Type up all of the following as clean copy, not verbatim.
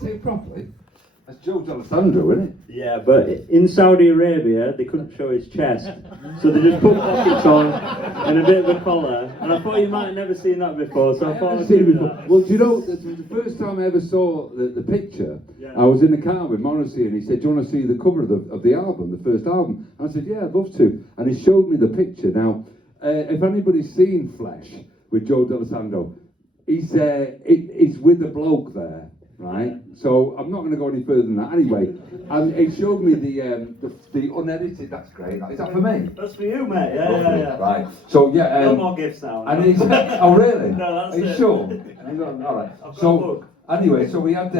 Say it properly. That's Joe D'Alessandro, isn't it? Yeah, but in Saudi Arabia, they couldn't show his chest, so they just put pockets on and a bit of a collar. And I thought you might have never seen that before, so I thought I'd see it before. Well, do you know, the first time I ever saw the picture, I was in the car with Morrissey, and he said, "Do you want to see the cover of the album, the first album?" And I said, "Yeah, I'd love to." And he showed me the picture. Now, if anybody's seen Flesh with Joe D'Alessandro, he's with the bloke there. Right, so I'm not going to go any further than that. Anyway, and he showed me the unedited. That's great. Is that for me? That's for you, mate. Yeah. Right. So yeah. No more gifts now. And he's oh really? No, that's Are you it. sure? All right. So anyway, so we had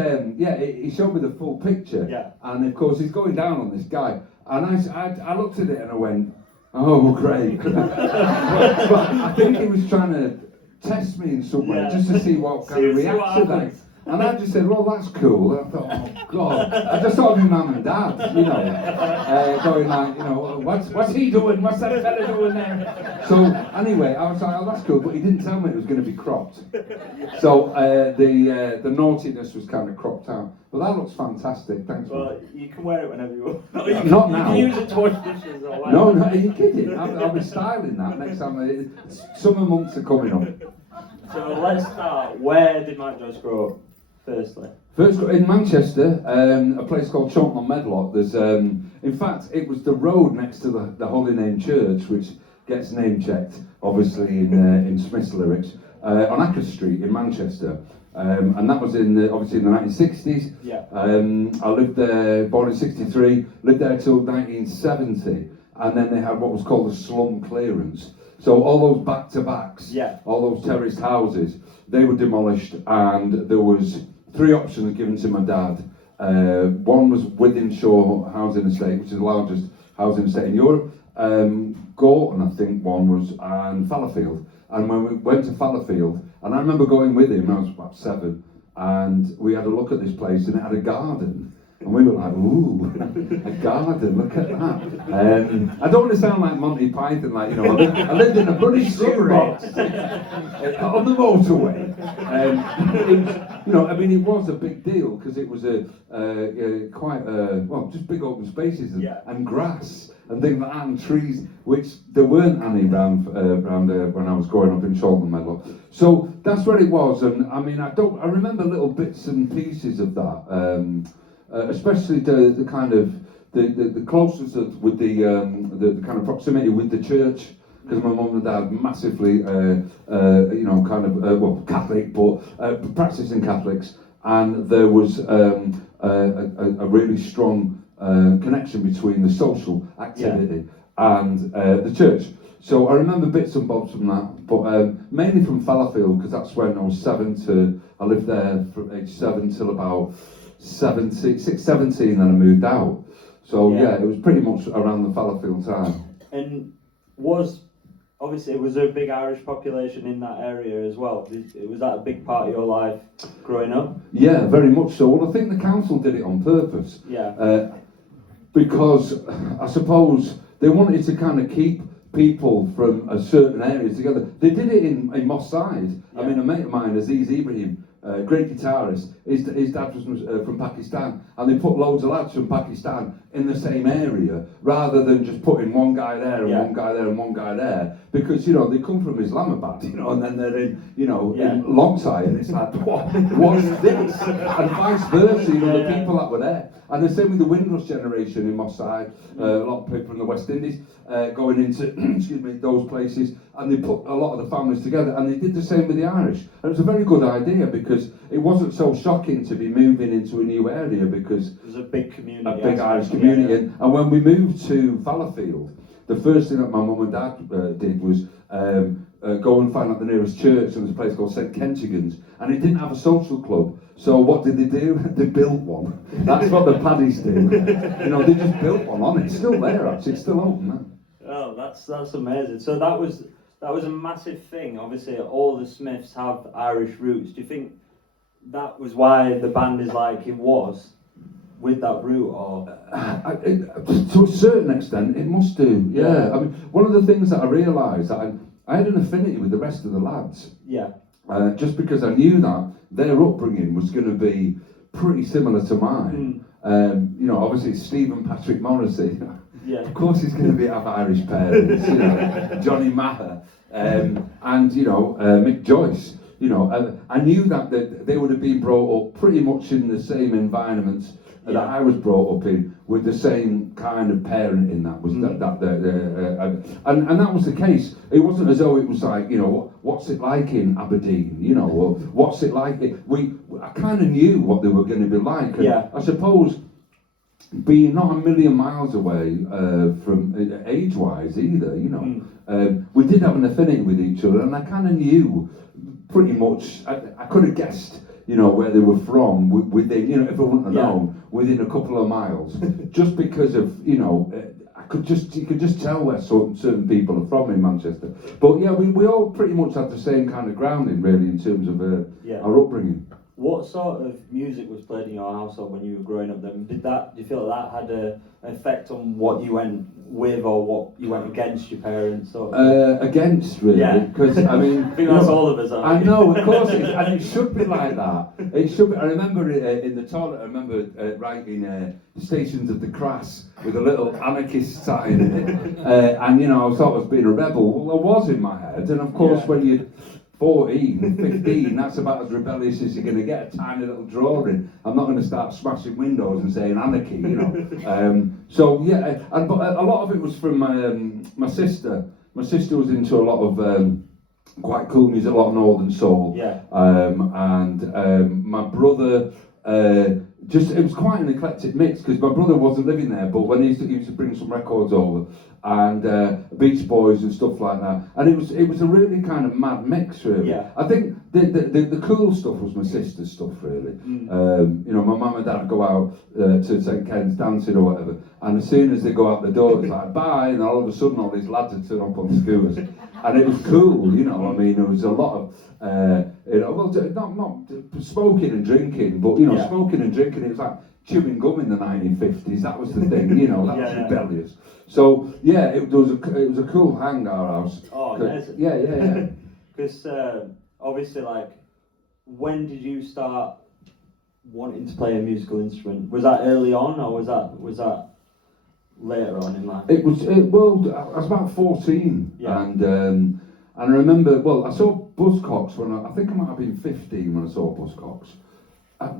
he showed me the full picture. Yeah. And of course he's going down on this guy, and I looked at it and I went, oh great. but I think he was trying to test me in some way, just to see what kind of reaction I. And I just said, well, that's cool. And I thought, oh, God. I just thought of my mum and dad, you know, going like, you know, what's he doing? What's that fella doing there? So, anyway, I was like, oh, that's cool. But he didn't tell me it was going to be cropped. So, the naughtiness was kind of cropped out. But that looks fantastic. Thanks. Well, you can wear it whenever you want. Not now. You can use it to wash dishes or whatever. No, are you kidding? I'll be styling that next time. Summer months are coming up. So, let's start. Where did Mike Joyce grow up? First in Manchester, a place called Chauntton Medlock. There's, in fact, it was the road next to the Holy Name Church, which gets name checked, obviously in Smith's lyrics, on Acker Street in Manchester, and that was obviously in the 1960s. Yeah. I lived there, born in '63, lived there till 1970, and then they had what was called a slum clearance. So all those back-to-backs, all those terraced houses, they were demolished, and there was 3 options given to my dad. One was Wythenshawe Housing Estate, which is the largest housing estate in Europe. Gorton, I think, one was, and Fallowfield. And when we went to Fallowfield, and I remember going with him, I was about 7, and we had a look at this place, and it had a garden. And we were like, ooh, a garden, look at that. I don't want to sound like Monty Python, like, you know, I lived in a bloody shoebox on the motorway. You know, I mean, it was a big deal because it was just big open spaces and grass and things like that, and trees, which there weren't any around when I was growing up in Chauntton Medlock. So that's where it was, and I mean, I remember little bits and pieces of that. Especially the kind of the closeness with the kind of proximity with the church, because my mum and dad massively you know, kind of well, Catholic, but practicing Catholics, and there was a really strong connection between the social activity and the church. So I remember bits and bobs from that, but mainly from Fallowfield, because that's when I was 7 I lived there from age 7 till about 17, then I moved out. So yeah, it was pretty much around the Fallowfield time. And was there a big Irish population in that area as well? Was that a big part of your life growing up? Yeah, very much so. Well, I think the council did it on purpose. Yeah. Because I suppose they wanted to kind of keep people from a certain area together. They did it in Moss Side. I mean, a mate of mine, Aziz Ibrahim, great guitarist, his dad was from Pakistan, and they put loads of lads from Pakistan in the same area, rather than just putting one guy there and one guy there and one guy there, because, you know, they come from Islamabad, you know, and then they're in, you know, in Longside, and it's like, what's this? And vice versa, you know, the people that were there. And the same with the Windrush generation in Moss Side, a lot of people from the West Indies going into, excuse me, those places, and they put a lot of the families together, and they did the same with the Irish. And it was a very good idea, because it wasn't so shocking to be moving into a new area, because there's a big community, a big Irish community. And when we moved to Fallowfield, the first thing that my mum and dad did was go and find out the nearest church, and there's a place called St Kentigern's, and it didn't have a social club. So what did they do? They built one. That's what the Paddies do. You know, they just built one on it. It's still there, actually. It's still open now. Oh, that's amazing. So that was a massive thing. Obviously, all the Smiths have Irish roots. Do you think that was why the band is like it was, with that root, or? To a certain extent, it must do. Yeah. I mean, one of the things that I realised that I had an affinity with the rest of the lads. Yeah. Just because I knew that their upbringing was going to be pretty similar to mine. You know, obviously it's Stephen Patrick Morrissey. Yeah. Of course he's going to have Irish parents, you know, Johnny Marr, and, you know, Mick Joyce. You know, I knew that they would have been brought up pretty much in the same environment that I was brought up in, with the same kind of parenting that was and that was the case. It wasn't as though it was like, you know, what's it like in Aberdeen, you know, or what's it like. I kind of knew what they were going to be like. And I suppose being not a million miles away from age-wise either, you know, we did have an affinity with each other, and I kind of knew pretty much. I could have guessed, you know, where they were from within, you know, if I wouldn't have known, within a couple of miles, just because of, you know, you could just tell where certain people are from in Manchester. But yeah, we all pretty much had the same kind of grounding, really, in terms of our upbringing. What sort of music was played in your household when you were growing up then? Do you feel that had an effect on what you went with or what you went against your parents? Or? Against, really, because I mean, I think that's all of us. I know, of course, and it should be like that. It should be. I remember in the toilet. I remember writing "Stations of the Crass" with a little anarchist sign in it, and you know, I thought I was being a rebel. Well, I was in my head, and of course, when you 14, 15, that's about as rebellious as you're going to get, a tiny little drawing. I'm not going to start smashing windows and saying anarchy, you know. So yeah, but a lot of it was from my sister. My sister was into a lot of quite cool music, a lot of Northern Soul. Yeah. And my brother, it was quite an eclectic mix, because my brother wasn't living there, but when he used to bring some records over, and Beach Boys and stuff like that, and it was a really kind of mad mix, really. Yeah. I think the cool stuff was my sister's stuff, really. You know, my mum and dad go out to St Ken's dancing or whatever, and as soon as they go out the door, it's like bye, and all of a sudden all these lads would turn up on scooters, and it was cool, you know. I mean, there was a lot of you know, well, not smoking and drinking, but you know, smoking and drinking, it was like chewing gum in the 1950s. That was the thing, you know. That was rebellious. So yeah, it was a cool hang, our house. Oh, nice. Yeah. Because obviously, like, when did you start wanting to play a musical instrument? Was that early on, or was that later on in life? Well, I was about 14, and I remember. Well, I saw Buzzcocks when I think I might have been 15 when I saw Buzzcocks.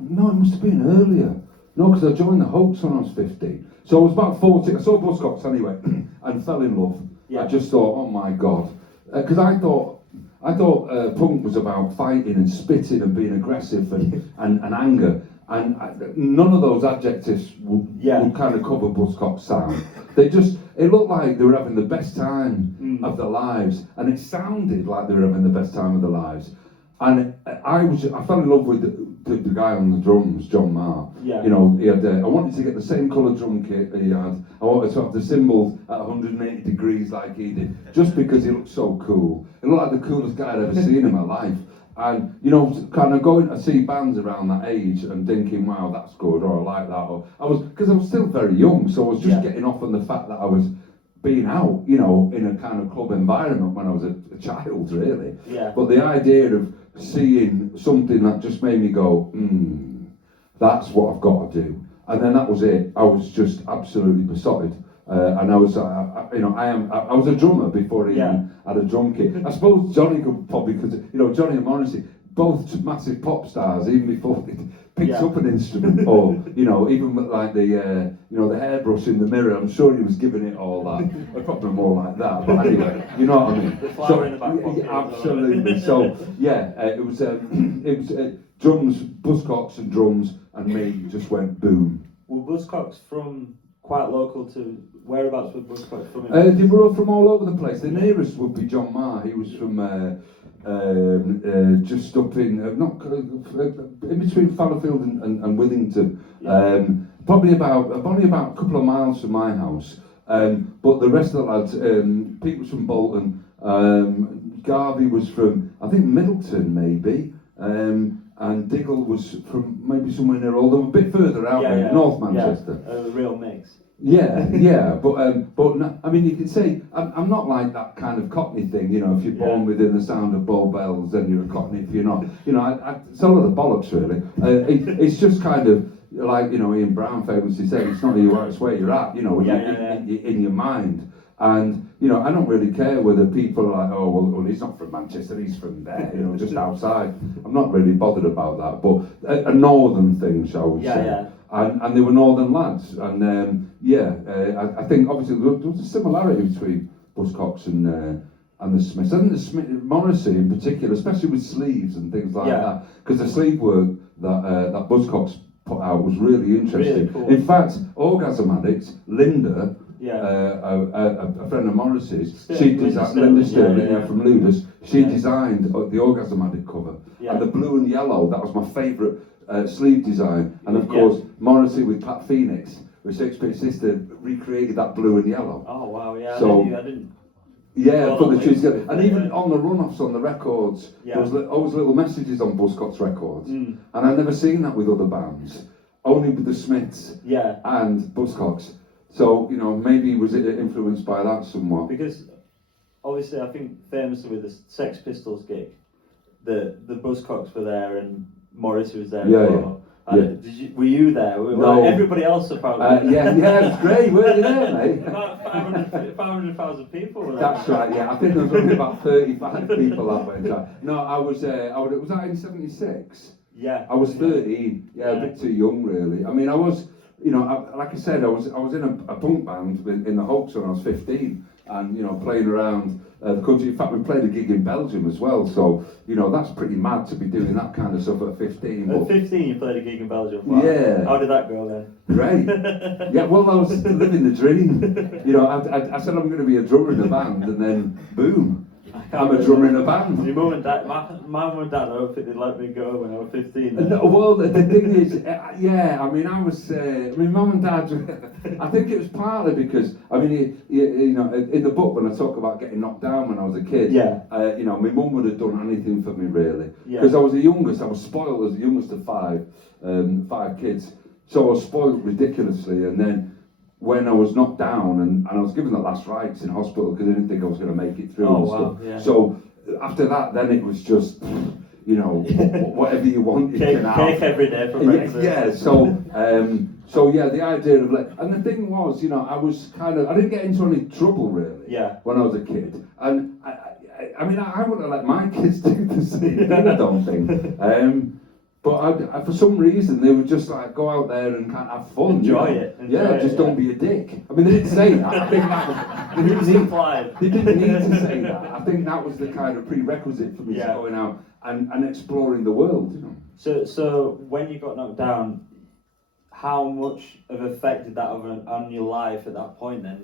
No, it must have been earlier. No, because I joined the Hoax when I was 15. So I was about 14. I saw Buzzcocks anyway, and fell in love. Yeah. I just thought, oh my God, because I thought punk was about fighting and spitting and being aggressive and anger, and none of those adjectives would kind of cover Buzzcocks' sound. It looked like they were having the best time of their lives, and it sounded like they were having the best time of their lives. And I fell in love with the guy on the drums, John Marr. Yeah. You know, he had. I wanted to get the same colour drum kit that he had. I wanted to have the cymbals at 180 degrees like he did, just because he looked so cool. He looked like the coolest guy I'd ever seen in my life. And you know, kind of going to see bands around that age and thinking, wow, that's good, or I like that. Or because I was still very young, so I was just getting off on the fact that I was being out, you know, in a kind of club environment when I was a child, really. Yeah. But the idea of seeing something that just made me go, that's what I've got to do. And then that was it. I was just absolutely besotted. And I was, you know, I was a drummer before I even had a drum kit. I suppose Johnny could probably, because, you know, Johnny and Morrissey, both massive pop stars, even before they picked up an instrument, or, you know, even with like the, you know, the hairbrush in the mirror, I'm sure he was giving it all that. Probably more like that, but anyway, you know what I mean. The flower in the back pocket. Absolutely. So, yeah, it was drums, Buzzcocks and drums, and me just went boom. Were Buzzcocks from quite local to, whereabouts were Buzzcocks from? They were all from all over the place. The nearest would be John Marr. He was from just up in in between Fallowfield and Withington. Probably about a couple of miles from my house. But the rest of the lads, Pete was from Bolton. Garvey was from, I think, Middleton maybe. And Diggle was from maybe somewhere near Oldham, a bit further out, North Manchester. A real mix. Yeah, but no, I mean, you could say I'm not like that kind of Cockney thing. You know, if you're born within the sound of Bow Bells, then you're a Cockney. If you're not, you know, it's a lot of bollocks really. It's just kind of like, you know, Ian Brown famously said, it's not who you are, it's where you're at. You know, in your mind. And, you know, I don't really care whether people are like, oh, well, he's not from Manchester, he's from there, you know, just outside. I'm not really bothered about that, but a northern thing, shall we say. Yeah. And they were northern lads. And, I think, obviously, there was a similarity between Buzzcocks and the Smiths. I think Morrissey in particular, especially with sleeves and things like that, because the sleeve work that Buzzcocks put out was really interesting. Really cool. In fact, Orgasm Addicts, Linda, a friend of Morrissey's, she designed Linda Sterling from Ludus. She designed the Orgasm Addict cover, and the blue and yellow. That was my favourite sleeve design. And of course, Morrissey with Pat Phoenix, with Shakespeare's sister, recreated that blue and yellow. Oh wow, yeah. So, I didn't. Yeah, put the two together. And even on the runoffs on the records, there was always little messages on Buzzcocks records. And I'd never seen that with other bands, only with the Smiths and Buzzcocks. So, you know, maybe was it influenced by that somewhat? Because obviously, I think famously with the Sex Pistols gig, the Buzzcocks were there and Morrissey was there as well. Were you there? No. Everybody else apparently. It's great. Weren't you there, mate? About 500,000 people were there. That's right. Yeah, I think there was only about 35 people that way. No, I was. Was that in '76? Yeah. I was 13. Yeah, a bit too young, really. I mean, I was. You know, like I said, I was in a punk band in the Hulks when I was 15, and you know, playing around the country. In fact, we played a gig in Belgium as well. So you know, that's pretty mad to be doing that kind of stuff at 15. At 15, you played a gig in Belgium. Wow. Yeah. How did that go then? Great. Yeah. Well, I was living the dream. You know, I said I'm going to be a drummer in a band, and then boom. I'm a drummer in a band. Your mum and dad, my mum and dad, I don't think they'd let me go when I was 15. No, well, the thing is, I mean, mum and dad, I think it was partly because, I mean, you know, in the book when I talk about getting knocked down when I was a kid, you know, my mum would have done anything for me, really. Because I was the youngest, I was spoiled as the youngest of five kids. So I was spoiled ridiculously, and then when I was knocked down and I was given the last rites in hospital because I didn't think I was going to make it through and stuff. Yeah. So after that, then it was just, you know, whatever you want, you can have. Cake every day for breakfast. Yeah, so yeah, the idea of and the thing was, you know, I didn't get into any trouble really when I was a kid. And I mean, I wouldn't have let my kids do the same thing, I don't think. But I, for some reason, they would just like go out there and kind of have fun. Enjoy it. Don't be a dick. I mean, they didn't say that. I think that was, they didn't need to say that. I think that was the kind of prerequisite for me going out and exploring the world. You know. So when you got knocked down, how much of effect did that have on your life at that point then?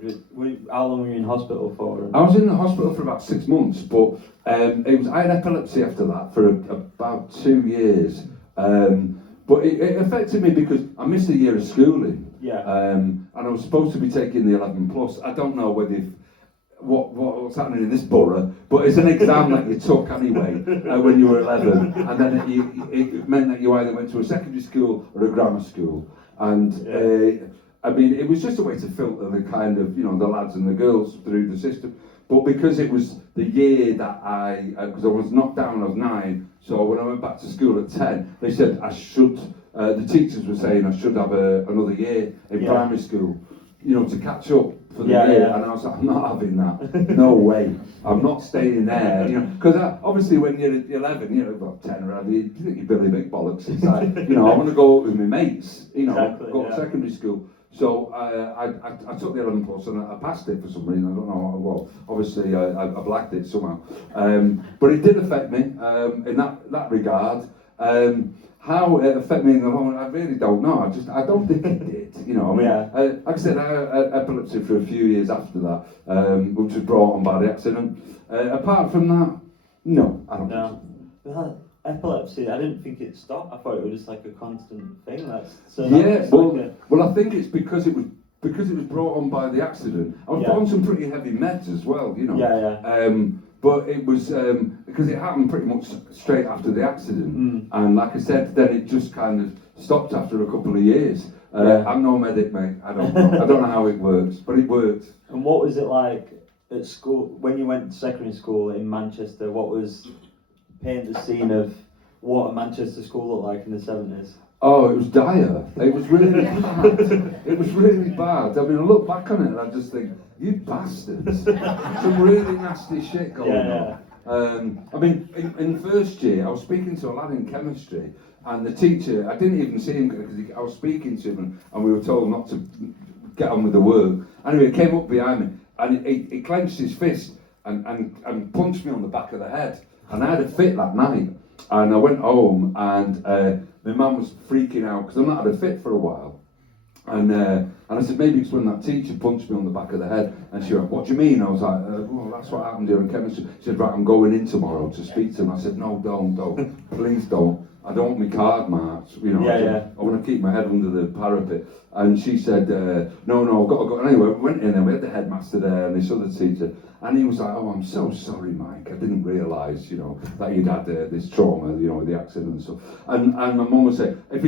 How long were you in hospital for? I was in the hospital for about 6 months, but I had epilepsy after that for about 2 years. But it affected me because I missed a year of schooling. And I was supposed to be taking the 11 plus. I don't know what's happening in this borough, but it's an exam that you took anyway when you were 11, and then it meant that you either went to a secondary school or a grammar school. And I mean, it was just a way to filter the kind of, you know, the lads and the girls through the system. But because it was the year that because I was knocked down, I was 9, so when I went back to school at 10, they said I should, the teachers were saying I should have another year in primary school, you know, to catch up for the year. And I was like, I'm not having that, no way, I'm not staying there, you know, because obviously when you're 11, you know, about 10 or 11, you think you're Billy Big Bollocks, it's like, you know, I want to go out with my mates, you know, go to secondary school. So I took the 11 plus and I passed it for some reason. I don't know. Well, obviously I blacked it somehow. But it did affect me in that regard. How it affected me in the long run, I really don't know. I don't think it did. You know, I mean, like I said, I had epilepsy for a few years after that, which was brought on by the accident. Apart from that, no, I don't think so. Epilepsy, I didn't think it stopped. I thought it was just like a constant thing. Well, I think it's because it was brought on by the accident. I was put on some pretty heavy meds as well, you know. But it was because it happened pretty much straight after the accident, and like I said, then it just kind of stopped after a couple of years. Yeah. I'm no medic, mate. I don't know. I don't know how it works, but it worked. And what was it like at school when you went to secondary school in Manchester? What was paint the scene of what a Manchester school looked like in the 70s? Oh, it was dire. It was really bad. It was really bad. I mean, I look back on it and I just think, you bastards. Some really nasty shit going on. I mean, in first year, I was speaking to a lad in chemistry, and the teacher, I didn't even see him because I was speaking to him, and we were told not to get on with the work. Anyway, he came up behind me, and he clenched his fist and punched me on the back of the head. And I had a fit that night, and I went home, and my mum was freaking out because I've not had a fit for a while. And I said, maybe it's when that teacher punched me on the back of the head. And she went, what do you mean? I was like, well, that's what happened during chemistry. She said, right, I'm going in tomorrow to speak to him. I said, no, don't, please don't. I don't want my card marked, you know. I want to keep my head under the parapet. And she said, no, I've got to go. And anyway, we went in and we had the headmaster there and this other teacher. And he was like, oh, I'm so sorry, Mike. I didn't realise, you know, that you'd had this trauma, you know, with the accident and stuff. And my mum would say, if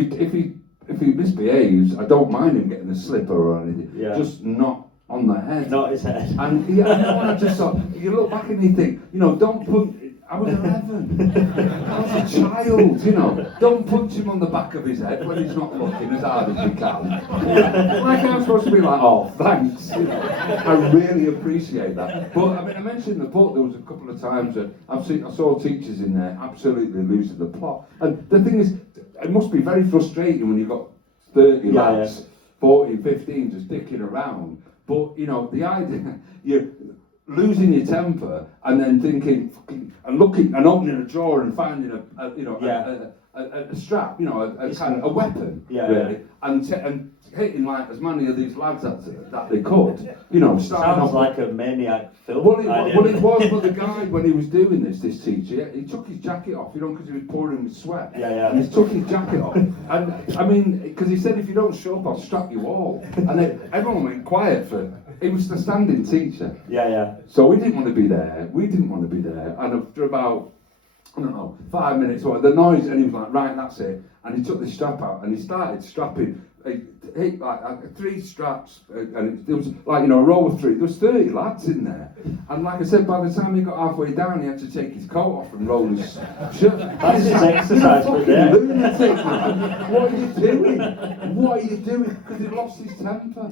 he misbehaves, I don't mind him getting a slipper or anything, just not on the head. Not his head. And yeah, I know, and I just thought, you look back and you think, you know, don't put, I was 11, I was a child, you know, don't punch him on the back of his head when he's not looking as hard as you can. Like I'm supposed to be like, oh, thanks, you know, I really appreciate that. But I mean, I mentioned in the book, there was a couple of times that I saw teachers in there absolutely losing the plot. And the thing is, it must be very frustrating when you've got 30 lads, 40, 15 just dicking around. But, you know, the idea, you're losing your temper and then thinking, and looking and opening a drawer and finding a strap, you know, a kind of a weapon, really, and hitting like as many of these lads that they could, you know. Sounds like a maniac film. Well, it was, but the guy, when he was doing this teacher, he took his jacket off, you know, because he was pouring with sweat. And he took his jacket off. And, I mean, because he said, if you don't show up, I'll strap you all. And then everyone went quiet he was the standing teacher. So we didn't want to be there. And after about, I don't know, 5 minutes, or the noise, and he was like, right, that's it. And he took the strap out and he started strapping. Like 3 straps, and there was like, you know, a row of 3. There was 30 lads in there, and like I said, by the time he got halfway down, he had to take his coat off and roll his shirt. That's his exercise for there. Lunatic, man. What are you doing? Because he'd lost his temper.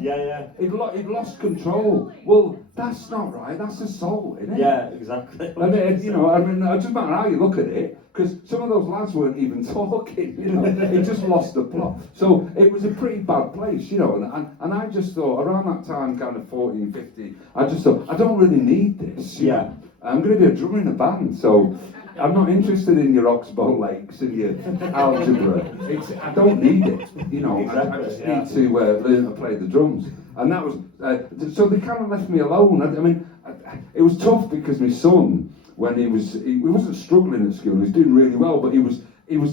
He'd lost control. Well, that's not right. That's assault, isn't it? Yeah, exactly. And you know, I mean, it doesn't matter how you look at it. Because some of those lads weren't even talking, you know, he just lost the plot. So it was a pretty bad place, you know, and I just thought, around that time, kind of 14, 15, I just thought, I don't really need this. You know? I'm going to be a drummer in a band, so I'm not interested in your Oxbow Lakes and your algebra. I don't need it, you know, I just need to learn to play the drums. And that was, so they kind of left me alone. I mean, it was tough because my son, when he wasn't struggling at school, he was doing really well, but he was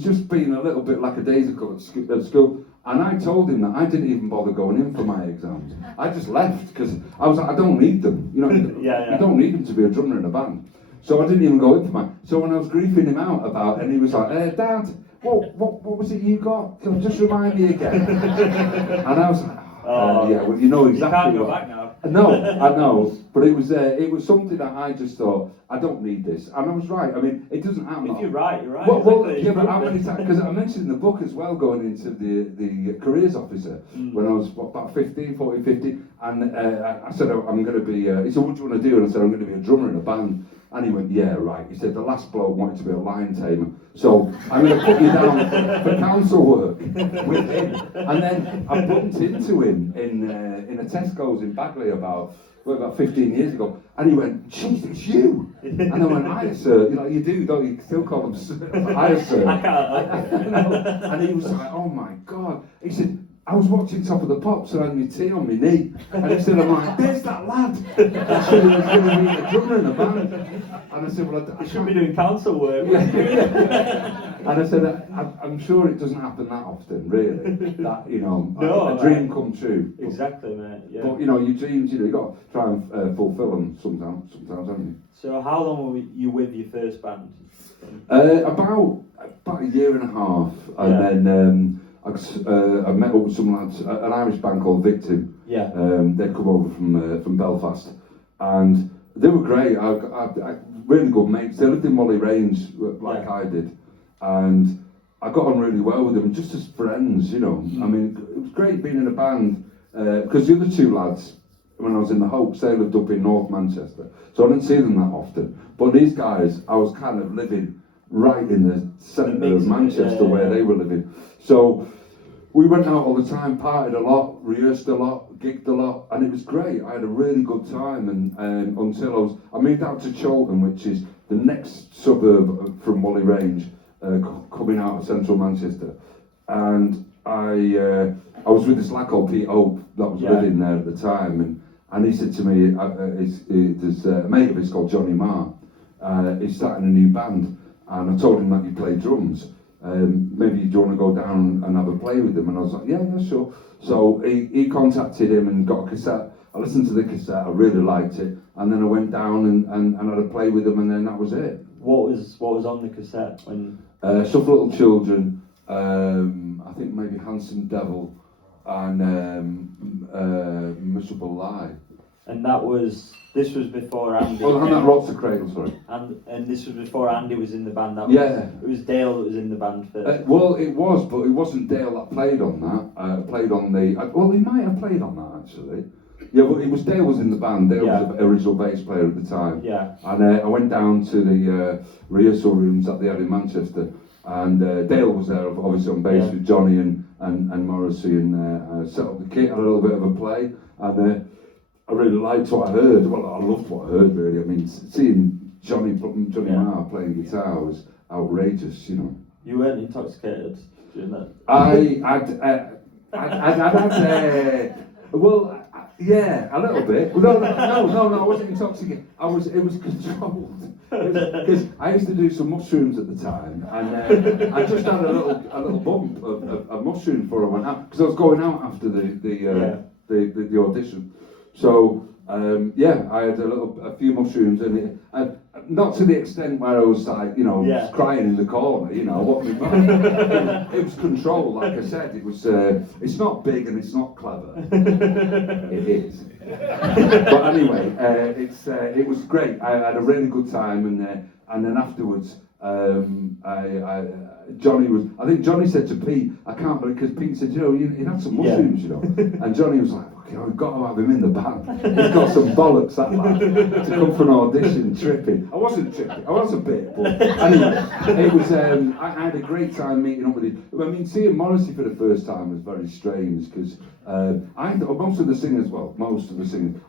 just being a little bit lackadaisical at school. And I told him that I didn't even bother going in for my exams. I just left because I was like, I don't need them. You know, you don't need them to be a drummer in a band. So I didn't even go in for mine. So when I was griefing him out about it, and he was like, Dad, what was it you got? Just remind me again. And I was like, well, you know exactly. You can't go back now. No, I know, but it was something that I just thought, I don't need this, and I was right. I mean, it doesn't happen. If you're right, you're right. Well, yeah, but how many times? Because I mentioned in the book as well, going into the careers officer when I was about 15, 14, 15, and I said I'm going to be. He said, what do you want to do? And I said, I'm going to be a drummer in a band. And he went, yeah, right. He said, the last bloke wanted to be a lion tamer, so I'm going to put you down for council work with him. And then I bumped into him in a Tesco's in Bagley about 15 years ago, and he went, jeez, it's you. And I went, hiya, sir. You know, you do, don't you? Still call them hiya, sir. I can't. And he was like, oh my God. He said, I was watching Top of the Pops and I had my tea on my knee. And he said, I'm like, there's that lad. I said he was going to be a drummer in a band. And I said, well, I should be doing council work. And I said, I'm sure it doesn't happen that often, really. That, you know, a dream come true. Exactly, mate. Yeah. But, you know, your dreams, you know, you've got to try and fulfill them sometimes, haven't you? So how long were you with your first band? About a year and a half. And then I met up with some lads, an Irish band called Victim. Yeah. They'd come over from Belfast, and they were great. I really good mates. They lived in Molly Range like I did, and I got on really well with them, just as friends, you know. I mean, it was great being in a band, because the other two lads, when I was in the Hopes, they lived up in North Manchester, so I didn't see them that often. But these guys, I was kind of living right in the centre of Manchester where they were living. So we went out all the time, partied a lot, rehearsed a lot, gigged a lot, and it was great. I had a really good time, and until I moved out to Cholton, which is the next suburb from Whalley Range, coming out of central Manchester, and I was with this lad called Pete Hope that was living there at the time, and he said to me, there's a mate of his called Johnny Marr, he's starting a new band, and I told him that you play drums. Maybe do you want to go down and have a play with him? And I was like, yeah, sure. So he contacted him and got a cassette. I listened to the cassette, I really liked it, and then I went down and had a play with him, and then that was it. What was on the cassette when? Suffer Little Children, I think maybe Handsome Devil, and Miserable Lie. And this was before Andy. Oh, and that Rocks the Cradle, sorry. And this was before Andy was in the band. It was Dale that was in the band first. Well, it was, but it wasn't Dale that played on that. Played on the. Well, he might have played on that actually. Yeah, but it was Dale was in the band. Dale was the original bass player at the time. Yeah. And I went down to the rehearsal rooms that they had in Manchester, and Dale was there, obviously on bass with Johnny and Morrissey, and set up the kit, had a little bit of a play, and I really liked what I heard. Well, I loved what I heard, really. I mean, seeing Johnny Marr playing guitar was outrageous, you know. You weren't intoxicated during that? Yeah, a little bit. No, I wasn't intoxicated. It was controlled. Because I used to do some mushrooms at the time, and I just had a little bump of mushroom before I went out, because I was going out after the audition. So I had a few mushrooms, and not to the extent where I was like, just crying in the corner, what we it was controlled, like I said. It was. It's not big and it's not clever. It is. But anyway, it was great. I had a really good time, and then afterwards, I think Johnny said to Pete, I can't believe, because Pete said, he had some mushrooms, and Johnny was like, we've got to have him in the band. He's got some bollocks, that lad, to come for an audition tripping. I wasn't tripping, I was a bit, but anyway, it was, I had a great time meeting up with him. I mean, seeing Morrissey for the first time was very strange, because most of the singers,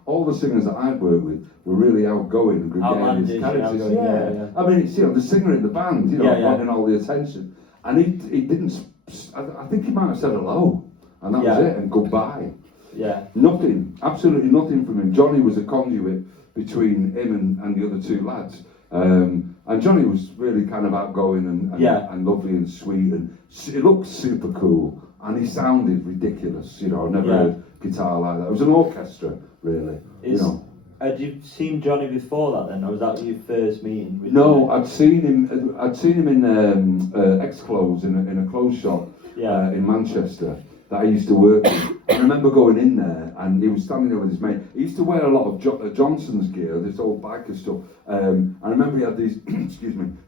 all the singers that I'd worked with were really outgoing and gregarious characters. Yeah. I mean, it's, the singer in the band, wanting all the attention. And he didn't, I think he might have said hello, and that was it, and goodbye. Yeah. Nothing, absolutely nothing from him. Johnny was a conduit between him and the other two lads. And Johnny was really kind of outgoing and lovely and sweet, and it looked super cool, and he sounded ridiculous. I've never heard guitar like that. It was an orchestra, really. Had you seen Johnny before that then, or was that your first meeting with No, I'd seen him in X-Clothes, in a clothes shop in Manchester that I used to work in. I remember going in there, and he was standing there with his mate. He used to wear a lot of Johnson's gear, this old biker stuff. I remember he had these,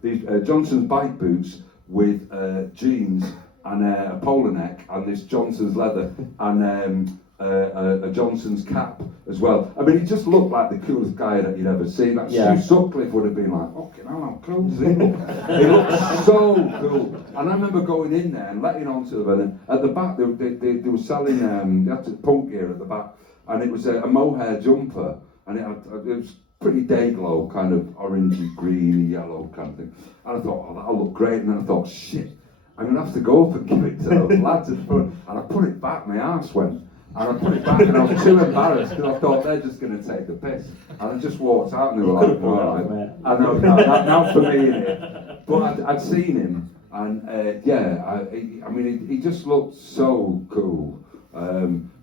these Johnson's bike boots with jeans and a polo neck, and this Johnson's leather, and a Johnson's cap as well. I mean, he just looked like the coolest guy that you'd ever seen. Like Stu Sutcliffe would have been like, okay, how cool does he look? He looked so cool. And I remember going in there and letting on to them, and at the back they were selling they had punk gear at the back, and it was a mohair jumper, and it was pretty day glow, kind of orangey, green, yellow kind of thing. And I thought, that'll look great. And then I thought, shit, I'm gonna have to go up and give it to those lads. And I put it back, my arse went. And I put it back, and I was too embarrassed, because I thought they're just going to take the piss. And I just walked out, and they were like, all right. I know, now for me, innit? But I'd seen him, and I mean, he just looked so cool,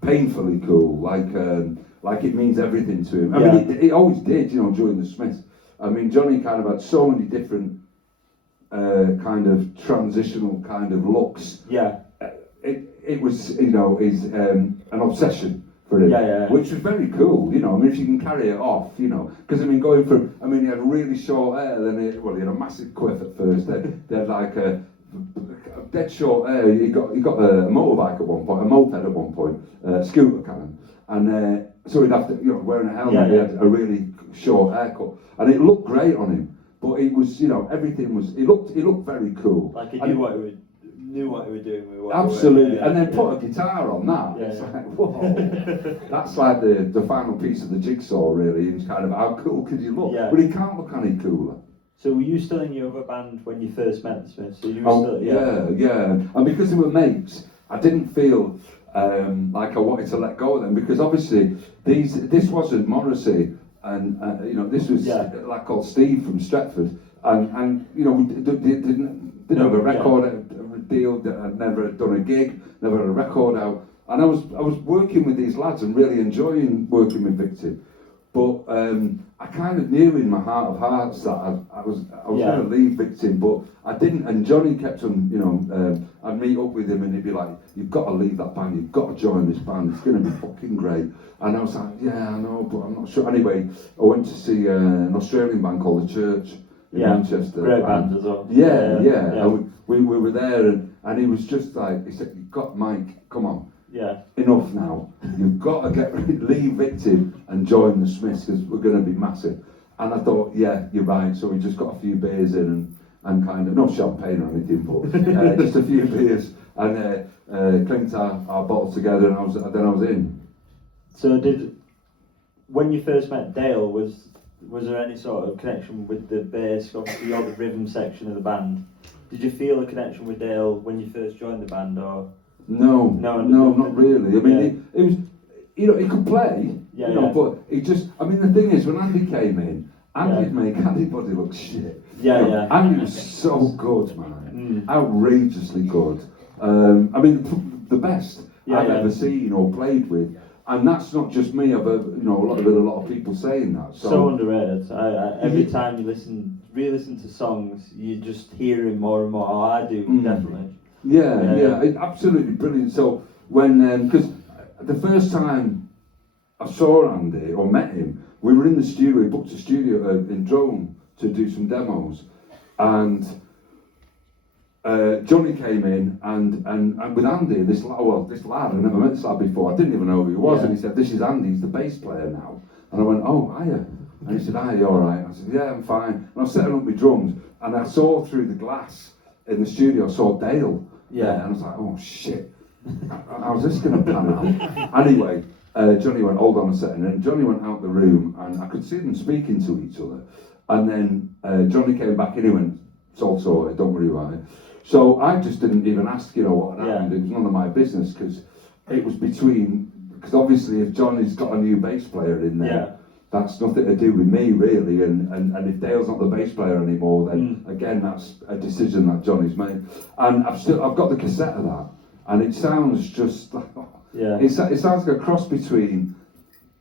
painfully cool, like it means everything to him. I mean, it always did, during the Smiths. I mean, Johnny kind of had so many different kind of transitional kind of looks. Yeah. it was, you know, is an obsession for him, which was very cool, you know. I mean, if you can carry it off, you know, because I mean, going from, I mean, he had really short hair, then he had a massive quiff at first, then they had like a dead short hair. He got a motorbike at one point, a moped at one point, scooter kind of, and so he'd have to, you know, wearing a helmet, he had a really short haircut, and it looked great on him. But it was, you know, everything was. He looked very cool. Like he knew what he was doing with what absolutely, and then put a guitar on that. It's like, whoa, that's like the final piece of the jigsaw, really. And kind of how cool could you look? But he can't look any cooler. So were you still in your other band when you first met the Smiths? So you were still, yeah. And because they were mates, I didn't feel like I wanted to let go of them, because obviously this wasn't Morrissey. And you know, this was a lad called Steve from Stretford, and you know, we didn't have a record deal. I'd never done a gig, never had a record out, and I was working with these lads and really enjoying working with Victim. But I kind of knew in my heart of hearts that I was going to leave Victim, but I didn't. And Johnny kept on, you know, I'd meet up with him and he'd be like, "You've got to leave that band. You've got to join this band. It's going to be fucking great." And I was like, "Yeah, I know, but I'm not sure." Anyway, I went to see an Australian band called The Church in Manchester. Great band as well. Yeah. And we were there, and he was just like, he said, "You've got Mike. Come on. Yeah. Enough now. You've got to leave Victim and join the Smiths, because we're going to be massive." And I thought, yeah, you're right. So we just got a few beers in and kind of, no champagne or anything, but just a few beers, and clinked our bottles together, and then I was in. So when you first met Dale, was there any sort of connection with the bass? Obviously, you're the rhythm section of the band. Did you feel a connection with Dale when you first joined the band, or? No, not really. I mean, it was, you know, he could play, you know, but he just, I mean, the thing is, when Andy came in, Andy'd make anybody look shit. Andy was so good, man, outrageously good. I mean, the best I've ever seen or played with, and that's not just me. I've heard, you know, a lot of people saying that. So underrated. I every time you re-listen to songs, you just hear him more and more. Oh, I do, definitely. Yeah, absolutely brilliant. So when, because the first time I saw Andy or met him, we were in the studio. We booked a studio in Drone to do some demos, and Johnny came in and with Andy, this lad, I never met this lad before. I didn't even know who he was, and he said, "This is Andy. He's the bass player now." And I went, "Oh, hiya." And he said, "Hiya, you all right?" I said, "Yeah, I'm fine." And I was setting up my drums, and I saw through the glass in the studio, I saw Dale. And I was like, "Oh shit, how's this going to pan out?" Anyway, Johnny went, "Hold on a second." And Johnny went out the room, and I could see them speaking to each other. And then Johnny came back in, he went, "It's all sorted, don't worry about it." So I just didn't even ask, you know, what had happened. It was none of my business, because it was because obviously if Johnny's got a new bass player in there, that's nothing to do with me, really. And if Dale's not the bass player anymore, then again, that's a decision that Johnny's made. And I've got the cassette of that, and it sounds just like, it sounds like a cross between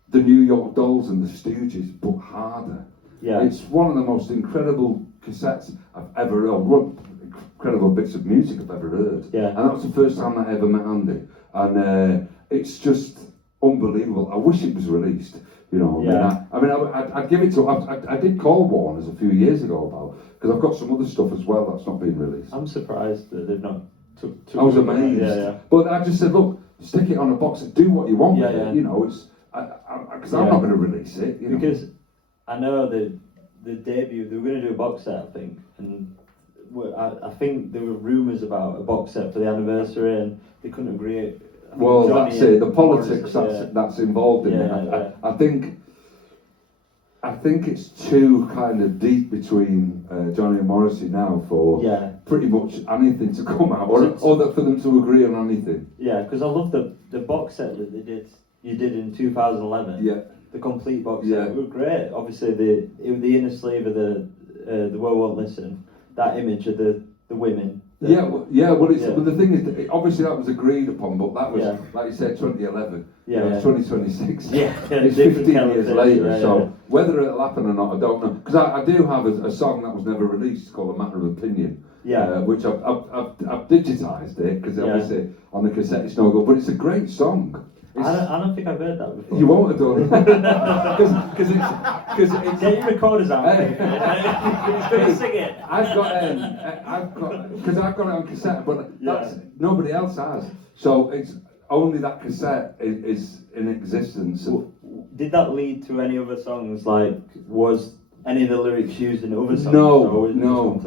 the New York Dolls and the Stooges, but harder. It's one of the most incredible cassettes I've ever heard. One incredible bits of music I've ever heard. And that was the first time I ever met Andy, and it's just unbelievable. I wish it was released. You know, I'd give it to. I did call Warners a few years ago about, because I've got some other stuff as well that's not been released. I'm surprised that they've not took I was amazed. But I just said, look, stick it on a box and do what you want with it. You know, it's because I'm not going to release it. You know? Because I know the debut, they were going to do a box set, I think, and I think there were rumours about a box set for the anniversary, and they couldn't agree. Well, Johnny, that's it. The politics that's involved in it. I think it's too kind of deep between Johnny and Morrissey now for pretty much anything to come out, or for them to agree on anything. Yeah, because I love the box set that you did in 2011. Yeah. The complete box set. It was great. Obviously, the inner sleeve of the World Won't Listen. That image of the women Yeah, well, but the thing is, obviously that was agreed upon, but that was, like you said, 2011. Yeah, It's 2026. Yeah, It's 15 years later, so whether it'll happen or not, I don't know. Because I do have a song that was never released called A Matter of Opinion. Which I've digitised it, because obviously on the cassette it's no good, but it's a great song. I don't think I've heard that before. You won't have done. Because it's get your recorders out. He's going to sing it. I've got it on cassette, but that's, nobody else has. So it's only that cassette is in existence. Did that lead to any other songs? Like, was any of the lyrics used in other songs? No.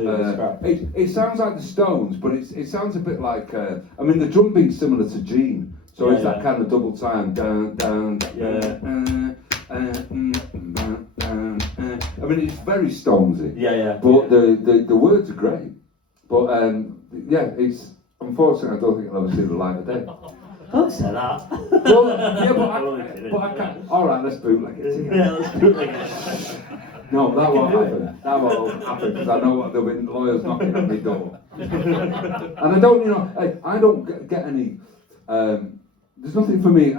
It sounds like the Stones, but it sounds a bit like. I mean, the drum beat's similar to Gene. So it's that kind of double time, down. I mean, it's very Stonesy. But the words are great. But it's unfortunately I don't think I'll ever see the light of day. Don't say that. Well, but I can't. All right, let's bootleg it. Let's bootleg it. No, that won't happen. That won't happen because I know what there'll be lawyers knocking at my door. And I don't, I don't get any. There's nothing for me,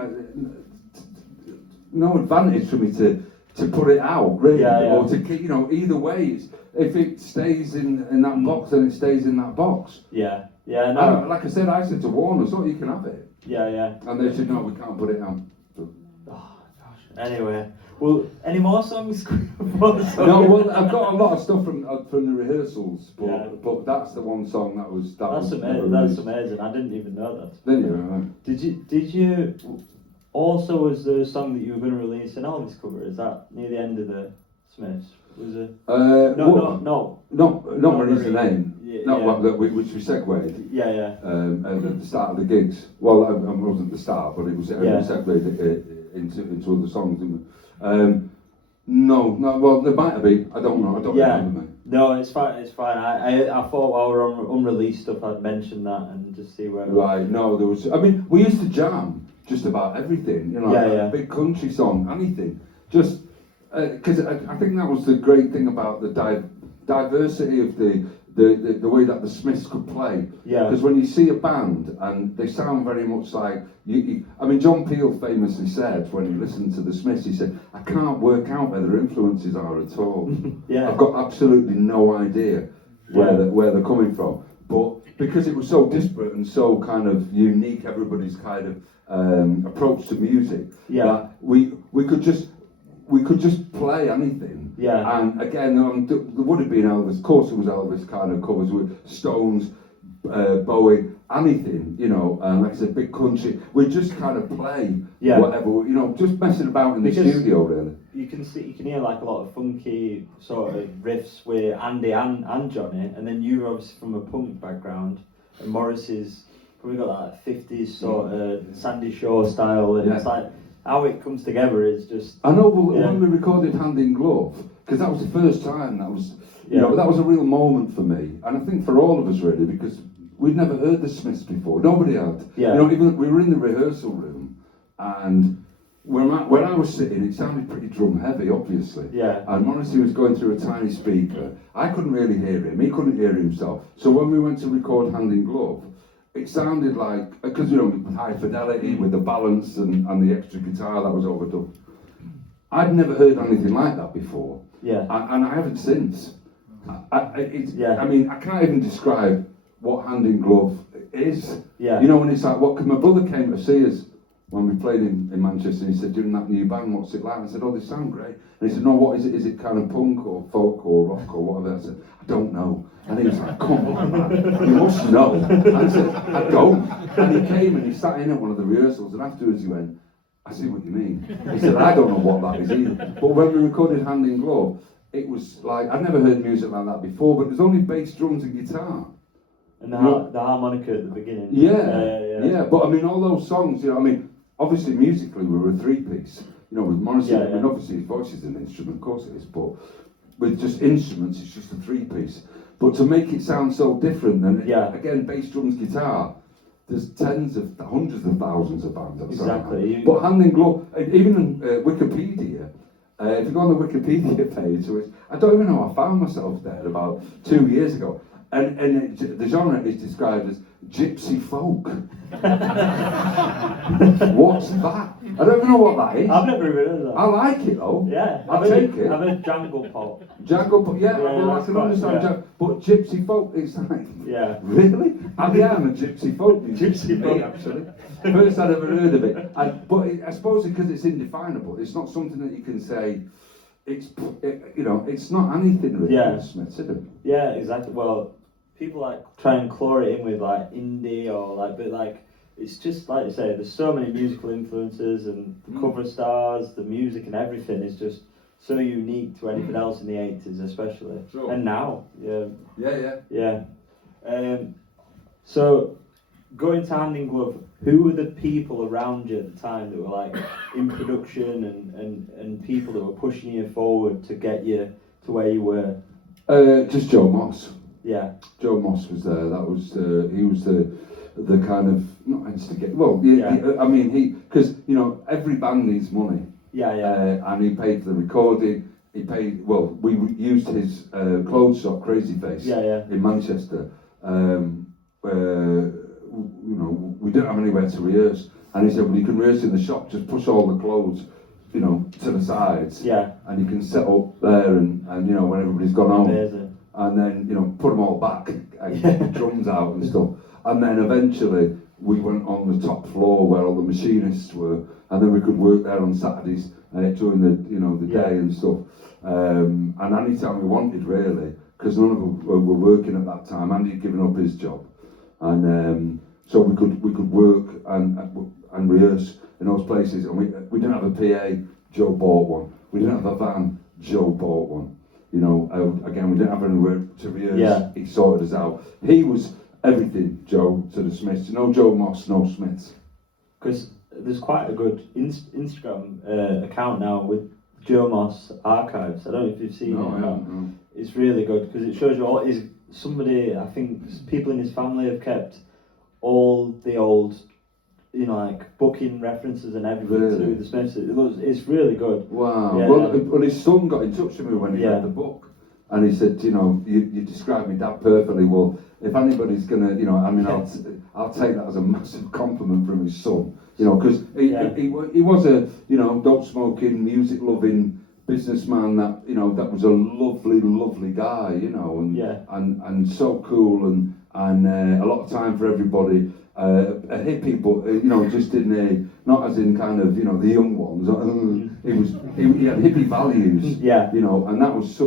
no advantage for me to put it out, really, or to keep, either way, if it stays in that box, then it stays in that box. No. Like I said to Warner, so you can have it. And they said, no, we can't put it out. Oh, gosh. Anyway, well, any more songs? No, well, I've got a lot of stuff from the rehearsals, but that's the one song that's amazing. That's amazing. I didn't even know that. Didn't you? Did you? Also, was there a song that you were going to release an Elvis cover? Is that near the end of the Smiths? Was it? No. Not Marie's the name. Which we segued. At the start of the gigs. Well, I wasn't the start, but it was. We segued into other songs, didn't we? No. Well, there might have been. I don't know. I don't remember. Mate. No, it's fine. It's fine. I thought while we were on unreleased stuff, I'd mention that and just see where. Right. No, there was. I mean, we used to jam just about everything. A big country song, anything. Just because I think that was the great thing about the diversity of the way that the Smiths could play. Because when you see a band and they sound very much like I mean, John Peel famously said when he listened to the Smiths, he said, "I can't work out where their influences are at all. I've got absolutely no idea where they're coming from." But because it was so disparate and so kind of unique, everybody's kind of approach to music, that we could just play anything. And again, there would have been Elvis. Of course, there was Elvis kind of covers with Stones, Bowie, anything. Like I said, big country. We just kind of play whatever. Just messing about in the studio, really. You can hear like a lot of funky sort of riffs with Andy and Johnny, and then you're obviously from a punk background, and Morrissey's probably got that 50s sort of Sandy Shaw style, and it's like. How it comes together is just. I know. Well, when we recorded Hand in Glove, because that was the first time. That was, that was a real moment for me, and I think for all of us really, because we'd never heard the Smiths before. Nobody had. Even we were in the rehearsal room, and when I was sitting, it sounded pretty drum heavy, obviously. And Morrissey was going through a tiny speaker. I couldn't really hear him. He couldn't hear himself. So when we went to record Hand in Glove. It sounded like, because with high fidelity, with the balance and the extra guitar that was overdone. I'd never heard anything like that before. And I haven't since. I mean, I can't even describe what Hand in Glove is. When it's like, my brother came to see us when we played in Manchester, and he said, "Doing that new band, what's it like?" I said, "Oh, they sound great." And he said, "No, what is it? Is it kind of punk or folk or rock or whatever?" I said, "I don't know." And he was like, "Come on, man, you must know." And I said, "I don't." And he came and he sat in at one of the rehearsals, and afterwards he went, "I see what you mean." He said, "I don't know what that is either." But when we recorded Hand in Glove, it was like, I'd never heard music like that before, but there's only bass, drums and guitar. And the harmonica at the beginning. But I mean, all those songs, obviously musically we were a three-piece. With Morrissey, I mean, obviously his voice is an instrument, of course it is, but with just instruments, it's just a three-piece. But to make it sound so different, and again, bass, drums, guitar, there's hundreds of thousands of bands that sound like that. But Hand in Glove, even in Wikipedia, if you go on the Wikipedia page, which I don't even know, I found myself there about 2 years ago, the genre is described as gypsy folk. What's that? I don't even know what that is. I've never heard of that. I like it though. Yeah, I'll take it. I've heard jangle pop. Jangle pop, yeah, Yeah, well I that's can quite- understand yeah. but gypsy folk, it's like, Yeah. really? I am a gypsy folk musician, Gypsy me, folk. actually. First I'd ever heard of it. I suppose because it's indefinable, it's not something that you can say, it's not anything really, Yeah. Smith, is it? Yeah, exactly. Well, people like try and claw it in with like indie or like, but like it's just like you say. There's so many musical influences and the cover stars, the music and everything is just so unique to anything else in the 80s, especially. Sure. And now, yeah. Yeah. So going to Hand in Glove, who were the people around you at the time that were like in production and people that were pushing you forward to get you to where you were? Just Joe Moss. Yeah. Joe Moss was there. That was he was the kind of not instigate. Well, yeah. Because every band needs money. Yeah. And he paid for the recording. He paid. Well, we used his clothes shop, Crazy Face, in Manchester. We didn't have anywhere to rehearse, and he said, "Well, you can rehearse in the shop. Just push all the clothes, to the sides, and you can set up there, and when everybody's gone home." Amazing. And then put them all back and get the drums out and stuff. And then eventually we went on the top floor where all the machinists were, and then we could work there on Saturdays during the day and stuff. And any time we wanted really, because none of us were working at that time. Andy had given up his job, and so we could work and rehearse in those places. And we didn't have a PA. Joe bought one. We didn't have a van. Joe bought one. Again, we didn't have anywhere to rehearse. Yeah. He sorted us out. He was everything, Joe, to the Smiths. No Joe Moss, no Smiths. Because there's quite a good Instagram account now with Joe Moss archives. I don't know if you've seen it. No. It's really good because it shows you all. Somebody, I think, people in his family have kept all the old, like booking references and everything Really? to the Smiths. It's really good. Wow. Yeah, Well, his son got in touch with me when he read the book, and he said, you described me dad perfectly. Well, if anybody's gonna, I'll take that as a massive compliment from his son. Because he was a, dope smoking, music loving businessman that that was a lovely guy, and so cool and a lot of time for everybody. A hippie, but just in not as in kind of the young ones. He had hippie values, and that was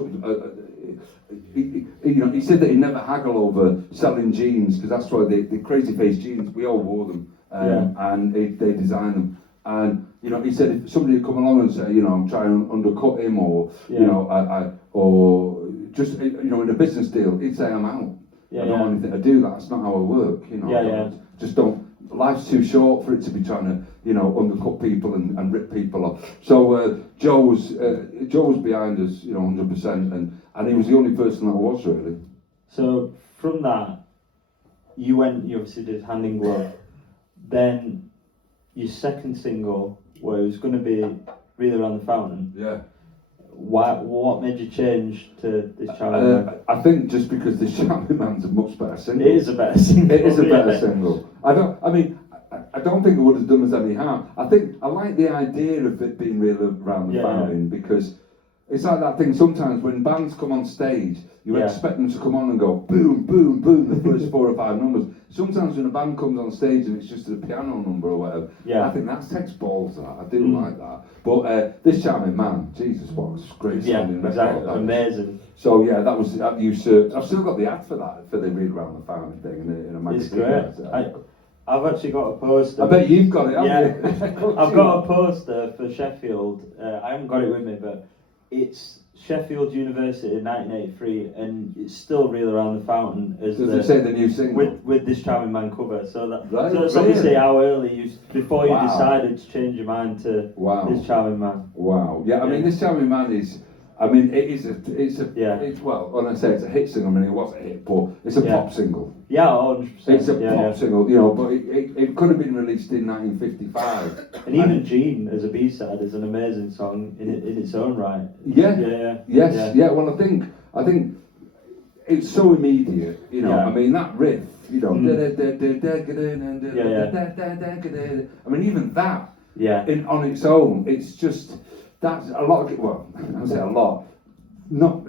he said that he never haggled over selling jeans because that's why the Crazy Face jeans we all wore them, and they designed them. And he said if somebody would come along and say I'm trying to undercut him or or just in a business deal, he'd say I'm out. I don't want anything to do that. That's not how I work. Just don't. Life's too short for it to be trying to undercut people and rip people off. So Joe was behind us 100%, and he was the only person that was really. So from that, you obviously did Hand in Glove. Then your second single, where it was going to be Really Around the Fountain. Yeah. What made you change to this Charming Man? I think just because this Charming Man's a much better single. It is a better single. It is a better single. I don't think it would have done us any harm. I like the idea of it being Really Around the Fountain because it's like that thing sometimes when bands come on stage, you expect them to come on and go boom, boom, boom, the first 4 or 5 numbers. Sometimes when a band comes on stage and it's just a piano number or whatever, I think that takes balls that. I do like that. But this Charming Man, Jesus, what a great sounding record. Exactly. Amazing. So that usurped. I've still got the ad for that, for the Read Around the Fountain thing in a magazine. It's great. I've actually got a poster. I bet you've got it, haven't you? I've got a poster for Sheffield. I haven't got it with me, but it's Sheffield University in 1983, and it's still Real Around the Fountain as Does it say the new single? with this Charming Man cover. So that's really? obviously how early before you decided to change your mind to this Charming Man. Wow. Yeah, I mean this Charming Man is. It's well, when I say it's a hit single, it was a hit, but it's a pop single. Yeah, 100%. It's a pop single, but it could have been released in 1955. And even Gene as a B-side is an amazing song in its own right. Yeah. Well, I think it's so immediate, you know. Yeah. I mean, that riff, you know. I mean, even that, on its own, it's just, that's a lot of, well, I say a lot, not,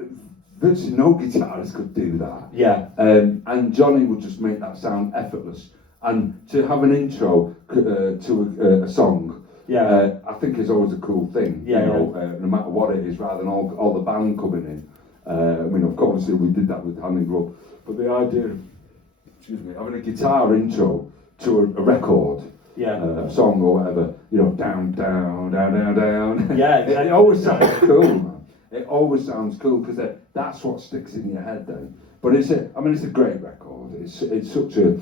virtually no guitarist could do that. Yeah. And Johnny would just make that sound effortless. And to have an intro to a song, I think is always a cool thing, you know, no matter what it is, rather than all the band coming in. I mean, of course, we did that with Hand in Glove, but the idea of, having a guitar intro to a record, a song or whatever, you know, down, down, down, down, down. Yeah, exactly. It always sounds cool, man. It always sounds cool because that's what sticks in your head then. But it's a great record. It's such a,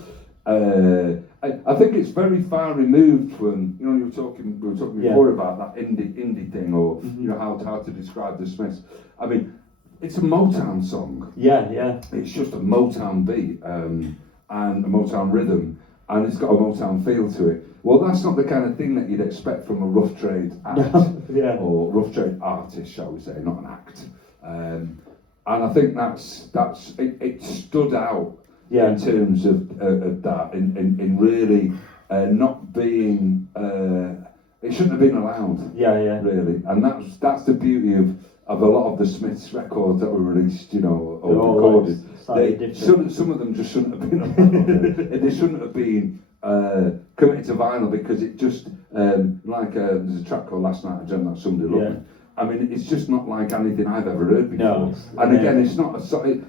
I think it's very far removed from, you know, we were talking before about that indie thing, or you know how to describe the Smiths. I mean, it's a Motown song. Yeah. It's just a Motown beat and a Motown rhythm, and it's got a Motown feel to it. Well, that's not the kind of thing that you'd expect from a rough trade act or rough trade artist, shall we say, not an act. And I think that's it stood out in terms of that, in really not being. It shouldn't have been allowed. Really, and that's the beauty of a lot of the Smiths records that were released, you know, or recorded. Some of them just shouldn't have been allowed. They shouldn't have been committed to vinyl, because it just there's a track called Last Night I Dreamt That Somebody Loved Me. I mean, it's just not like anything I've ever heard before. No, and again, it's not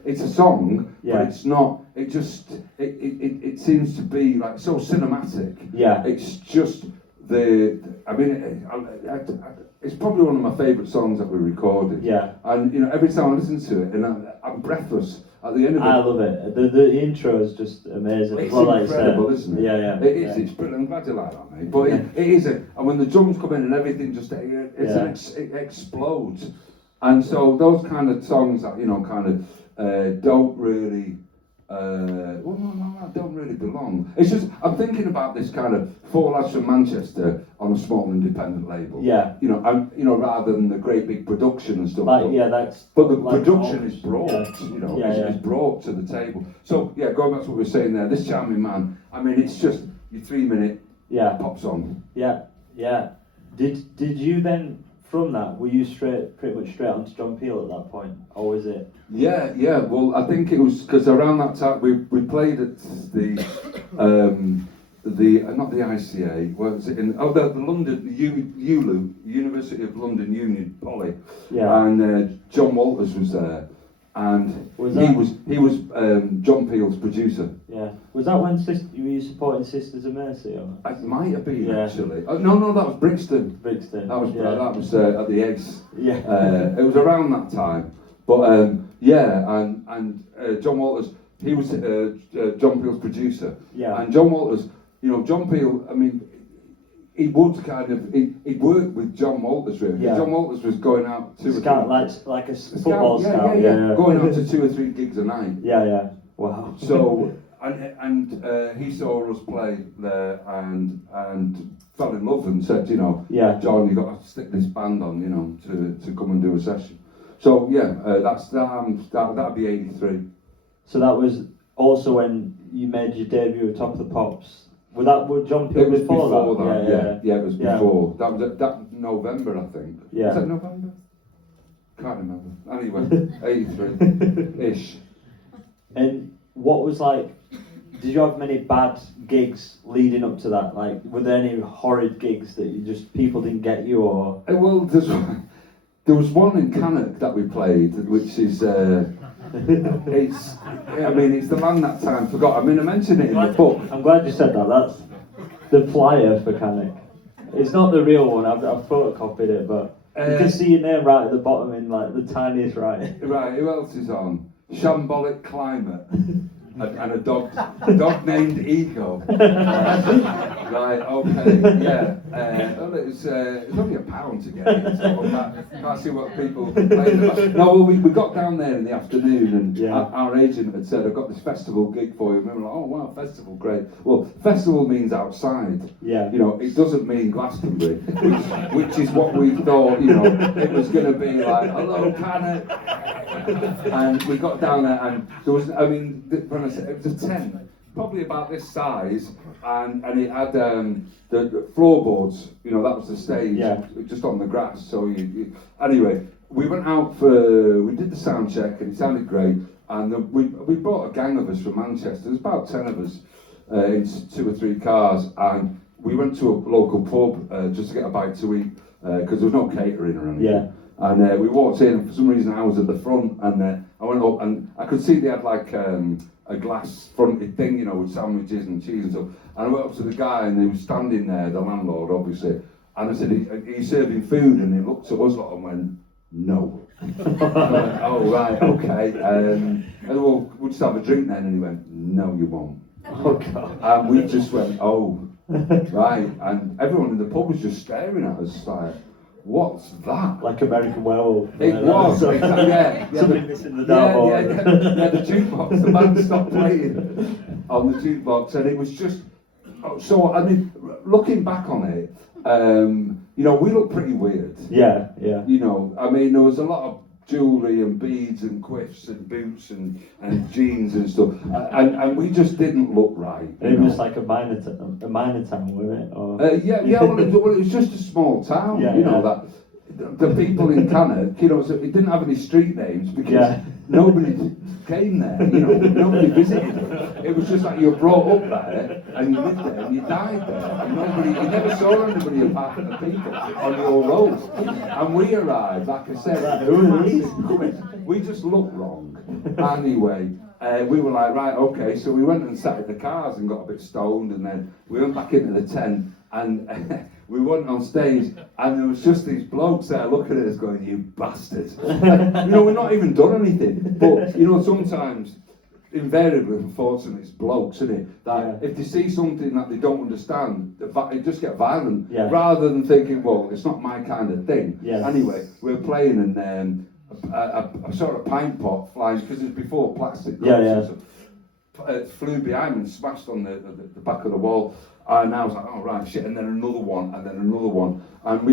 it's a song, but it's not. It just it seems to be like so cinematic. It's just I mean, it's probably one of my favourite songs that we recorded. And you know, every time I listen to it, and I'm breathless at the end of it. I love it. The intro is just amazing. It's well, incredible, isn't it? It is. It's brilliant. I'm glad you like that, mate. But it is and when the drums come in and everything just it explodes. And so those kind of songs that, you know, kind of don't really. Don't really belong. It's just, I'm thinking about this kind of four lads from Manchester on a small independent label. You know, and you know, rather than the great big production and stuff. But the production is brought. You know, it's brought to the table. So going back to what we were saying there, this Charming Man. I mean, it's just your 3-minute pop song. Did you then? From that, were you pretty much straight onto John Peel at that point, or was it? Yeah. Well, I think it was because around that time we played at the not the ICA. What was it the London ULU, University of London Union Poly. And John Walters was there, and he was John Peel's producer. Was that when were you supporting Sisters of Mercy? Or? It might have been actually. No, that was Brixton. That was at the Eggs. It was around that time. But and John Walters, he was John Peel's producer. And John Walters, you know, John Peel, I mean, he would kind of he'd work with John Walters really. John Walters was going out to like a football scout. Going out to 2 or 3 gigs a night. Wow. So and he saw us play there and fell in love and said, you know, John, you got to stick this band on, you know, to come and do a session. So that'd be 83. So that was also when you made your debut at Top of the Pops. Was John Peel before that? Yeah, it was before. That was that November, I think. Was that November? Can't remember. Anyway, 83-ish. And what was like, did you have many bad gigs leading up to that? Like, were there any horrid gigs that people didn't get you, or? Well, there was one in Cannock that we played, which is, it's the land that time forgot. I mean, I mentioned it in the book. I'm glad you said that. That's the flyer for Cannock. It's not the real one. I've photocopied it, but you can see your name right at the bottom in like the tiniest writing. Right. Who else is on? Shambolic Climate. And a dog named Ego. Right, okay, yeah. Well, it's only £1 to get in, so I can't see what people complain about. No, well, we got down there in the afternoon, and our agent had said, I've got this festival gig for you. And we were like, oh wow, festival, great. Well, festival means outside. Yeah. You know, it doesn't mean Glastonbury, which is what we thought, you know, it was going to be like, hello, Panic. And we got down there, and there was, I mean, when I said, it was a tent, probably about this size, and it had the floorboards, you know, that was the stage, just on the grass. So anyway, we went out we did the sound check, and it sounded great, and we brought a gang of us from Manchester. There's about 10 of us in 2 or 3 cars, and we went to a local pub just to get a bite to eat, because there was no catering or anything. Yeah. And we walked in, and for some reason I was at the front, and I went up, and I could see they had like a glass fronted thing, you know, with sandwiches and cheese and stuff. And I went up to the guy, and he was standing there, the landlord obviously, and I said, he's serving food, and he looked at us lot and went, no. I went, oh right, okay. And well, we'll just have a drink then, and he went, no you won't. Oh God. And we just went, oh, right. And everyone in the pub was just staring at us like, what's that? Like American Werewolf. It was, yeah. Somebody missing the dartboard. Yeah, the jukebox, the band stopped playing on the jukebox, and it was just, so, I mean, looking back on it, you know, we look pretty weird. Yeah. You know, I mean, there was a lot of jewellery and beads and quiffs and boots and jeans and stuff, and we just didn't look right. It was like a minor town, wasn't it? Or... Well, it was just a small town, you know, that the people in Cannock, you know, so it didn't have any street names because nobody came there, you know, nobody visited it. It was just like you were brought up there and you lived there and you died there, and you never saw anybody apart from the people on your road. And we arrived, like I said, we just looked wrong. Anyway, we were like, right, okay, so we went and sat in the cars and got a bit stoned, and then we went back into the tent, and we went on stage, and there was just these blokes there looking at us going, you bastards. You know, we've not even done anything, but, you know, sometimes, invariably, unfortunately, it's blokes, isn't it? That if they see something that they don't understand, they just get violent, rather than thinking, well, it's not my kind of thing. Anyway, we were playing, and I saw a pint pot flying, because it was before plastic cups, it flew behind me and smashed on the back of the wall. And I was like, oh right, shit, and then another one, and then another one. And I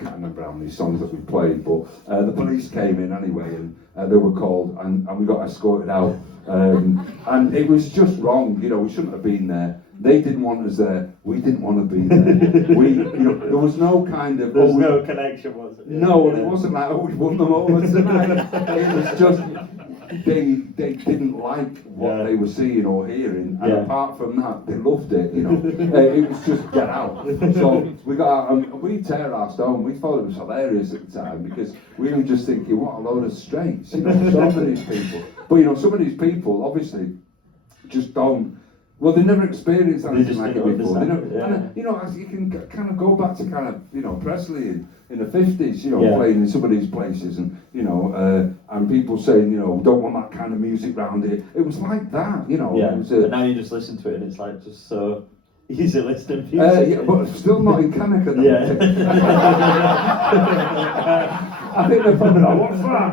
can't remember how many songs that we played, but the police came in anyway, and they were called, and we got escorted out. And it was just wrong, you know, we shouldn't have been there. They didn't want us there, we didn't want to be there. There was no kind of... There was no connection, was it? No, and it wasn't like, oh, we won them over tonight. It was just... They didn't like what they were seeing or hearing, and apart from that, they loved it, you know. It was just get out. So we got out, and we terrorised home. We thought it was hilarious at the time, because we were just thinking, what a load of straights, you know, some of these people. But, you know, some of these people, obviously, just don't, well, they never experienced anything like it before. And, you know, you can kind of go back to kind of, you know, Presley in the 50s, you know, playing in some of these places, and, you know, and people saying, you know, don't want that kind of music round here. It was like that, you know. It was, but now you just listen to it, and it's like just so easy listening music. But still not in Cannock. I think they're probably like, what's that?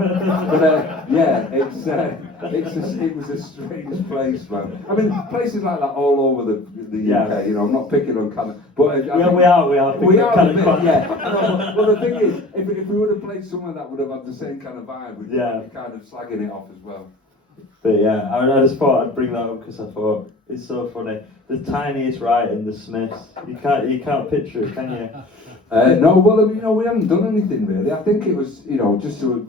But it was a strange place, man. I mean, places like that all over the UK, you know, I'm not picking on Cannock, but... we are picking on Cannock. Well, the thing is, if we would have played somewhere that would have had the same kind of vibe, we'd be kind of slagging it off as well. But yeah, I just thought I'd bring that up because I thought it's so funny. The tiniest writing, the Smiths. You can't picture it, can you? No, well, I mean, you know, we haven't done anything really. I think it was, you know, just to,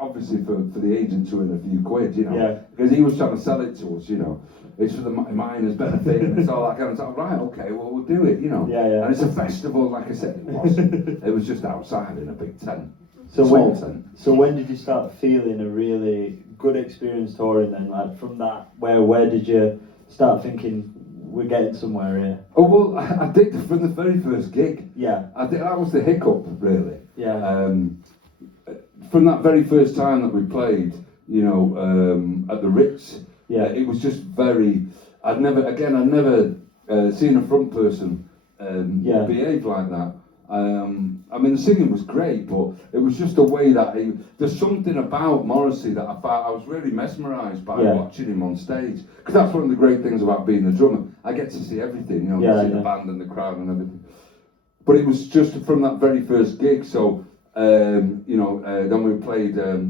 obviously for the agent to win a few quid, you know, because he was trying to sell it to us, you know. It's for the miners' benefit, and it's all that kind of stuff. Right, okay, well, we'll do it, you know. And it's a festival, like I said, it was. It was just outside in a big tent. Small tent. So when did you start feeling a really good experience touring then? Like from that, where did you start thinking, we're getting somewhere here? Oh, well, I did from the very first gig. I think that was the hiccup, really. From that very first time that we played, you know, at the Ritz, it was just very, I'd never seen a front person behave like that. I mean, the singing was great, but it was just the way that there's something about Morrissey that I found I was really mesmerised by watching him on stage. Because that's one of the great things about being a drummer. I get to see everything, you know, see the band and the crowd and everything. But it was just from that very first gig. So, then we played a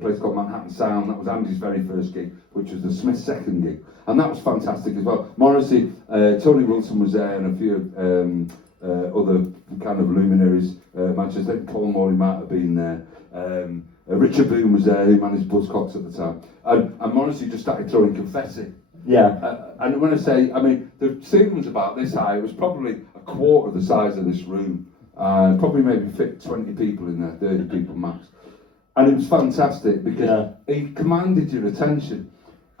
place called Manhattan Sound. That was Andy's very first gig, which was the Smiths' second gig, and that was fantastic as well. Morrissey, Tony Wilson was there, and a few other kind of luminaries. Manchester, Paul Morley might have been there. Richard Boone was there, who managed Buzzcocks at the time, and Morrissey just started throwing confetti. And when I say, I mean, the ceilings about this high, it was probably a quarter the size of this room. Probably maybe fit 20 people in there, 30 people max. And it was fantastic because he commanded your attention.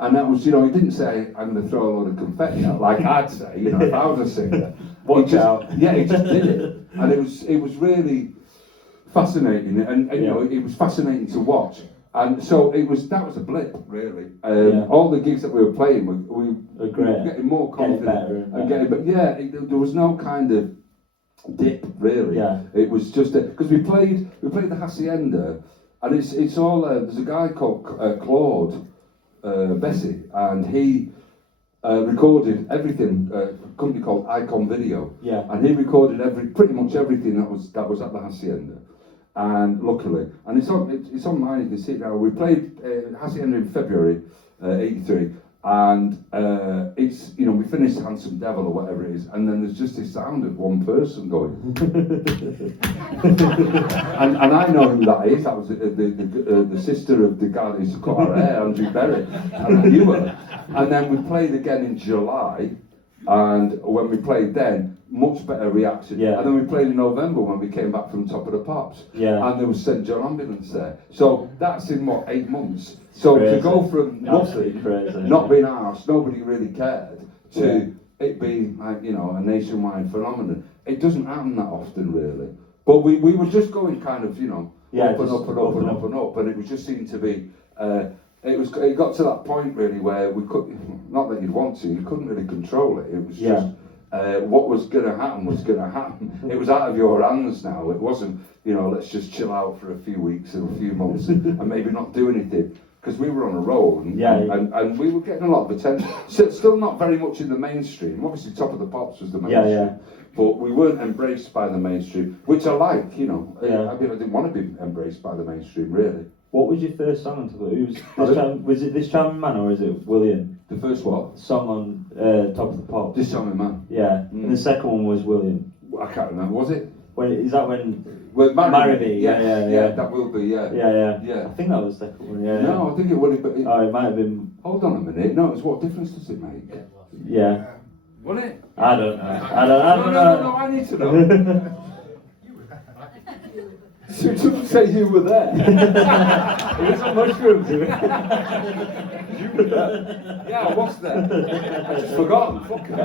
And that was, you know, he didn't say, I'm going to throw a load of confetti out, like I'd say, you know, if I was a singer. Watch out. Yeah, he just did it. And it was really fascinating. And you know, it was fascinating to watch. And so that was a blip, really. All the gigs that we were playing, we were getting more confident. There was no kind of dip, really. It was just because we played the Hacienda, and it's all there's a guy called Claude Bessie, and he recorded everything. A company called Icon Video, and he recorded pretty much everything that was at the Hacienda. And luckily, and it's online. You can see it now. We played Hacienda in February '83. And it's, you know, we finished Handsome Devil or whatever it is, and then there's just this sound of one person going. and I know who that is. That was the sister of the guy that used to cut our hair, Andrew Berry, and I knew her. And then we played again in July, and when we played then, much better reaction. And then we played in November when we came back from Top of the Pops, and there was St John Ambulance there. So that's in 8 months. So to go from nothing, not being asked, nobody really cared, to it being, like, you know, a nationwide phenomenon, it doesn't happen that often, really. But we were just going kind of, you know, up and up and up and up and up, and it was just seemed to be. It got to that point really where we could, not that you'd want to, you couldn't really control it. It was just what was going to happen was going to happen. It was out of your hands now. It wasn't, you know, let's just chill out for a few weeks or a few months and maybe not do anything. Because we were on a roll and we were getting a lot of attention. Still not very much in the mainstream. Obviously, Top of the Pops was the mainstream. But we weren't embraced by the mainstream, which I like, you know. I didn't want to be embraced by the mainstream, really. What was your first song on Top of the Pops? Was it This Charming Man or is it William? The first what? Song on Top of the Pops. This Charming Man. Yeah. And the second one was William. I can't remember. Was it? Is that when? Well, Marry Me. Yeah, that will be. Yeah. I think that was the second one. No, I think it would have been. It might have been. Hold on a minute. No, it's what difference does it make? Yeah. Wasn't it? I don't know. No, I need to know. So it doesn't say you were there. It was on mushrooms. You were there. Yeah, I was there. I just forgotten. Fuck it.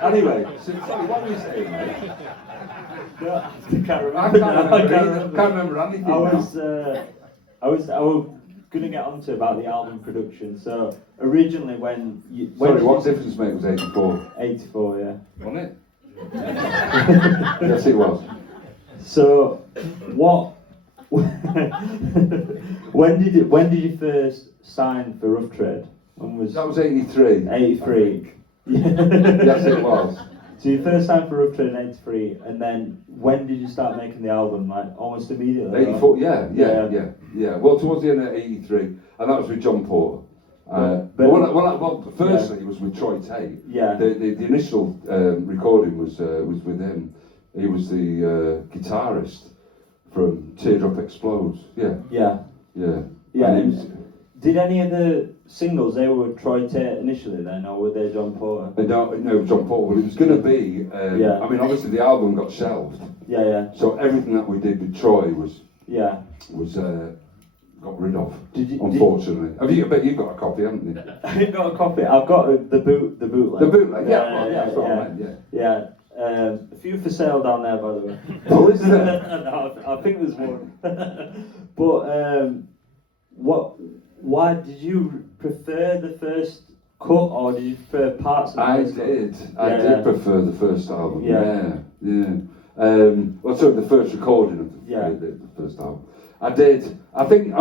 Anyway, sorry, what were you saying, mate? No, I can't remember. I can't remember anything. I was gonna get onto about the album production. So originally, when what difference mate was 84? 84, yeah. Wasn't it? Yes, it was. So, what? when did you first sign for Rough Trade? That was 83. 83. Yes, it was. So you first signed for Rough Trade in 83, and then when did you start making the album? Like almost immediately? 84, yeah. Well, towards the end of 83, and that was with John Porter. Firstly, it was with Troy Tate. Yeah. The initial recording was with him. He was the guitarist from Teardrop Explodes. Yeah. Did any of the singles, they were Troy Tate initially then, or were they John Porter? No, John Porter. Well, it was going to be. I mean, obviously the album got shelved. Yeah. So everything that we did with Troy was got rid of. Unfortunately, I bet you've got a copy, haven't you? I haven't got a copy. I've got the bootleg. The bootleg, that's what I meant. Yeah. A few for sale down there, by the way. Oh, is there? No, I think there's one. But why did you prefer the first cut, or did you prefer parts of the I first cut? did. I did prefer the first album. Yeah. Well, sorry, the first recording of the first album. I did. I think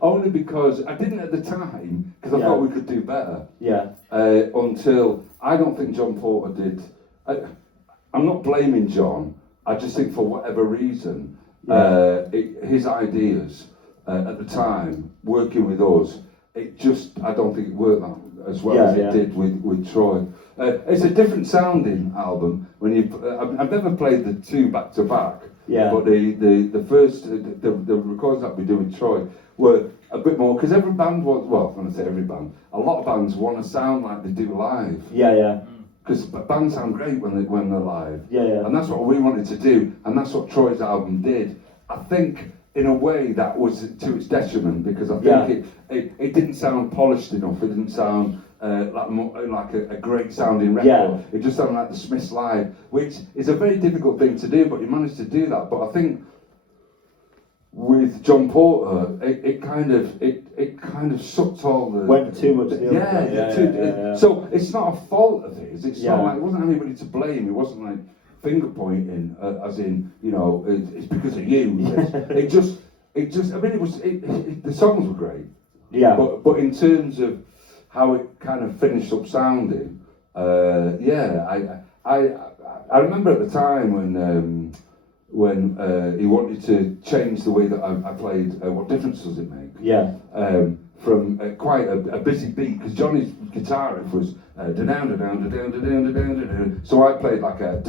only because I didn't at the time, because I thought we could do better. Yeah. Until I don't think John Porter did. I'm not blaming John. I just think for whatever reason, his ideas at the time, working with us, I don't think it worked as well as it did with Troy. It's a different sounding album. When I've never played the two back to back, but the first the records that we do with Troy were a bit more, because every band when I say every band, a lot of bands want to sound like they do live. Because bands sound great when they're live. And that's what we wanted to do, and that's what Troy's album did. I think in a way that was to its detriment, because I think it didn't sound polished enough. It didn't sound like a great sounding record. It just sounded like the Smiths live, which is a very difficult thing to do, but he managed to do that. But I think with John Porter, it kind of sucked all the went too much. So it's not a fault of his. It's not like, it wasn't anybody to blame. It wasn't like finger pointing, as in, you know, it's because of you. It just. I mean, the songs were great. But in terms of how it kind of finished up sounding, I remember at the time when he wanted to change the way that I played. What difference does it make? From quite a busy beat, because Johnny's guitar riff was so I played like a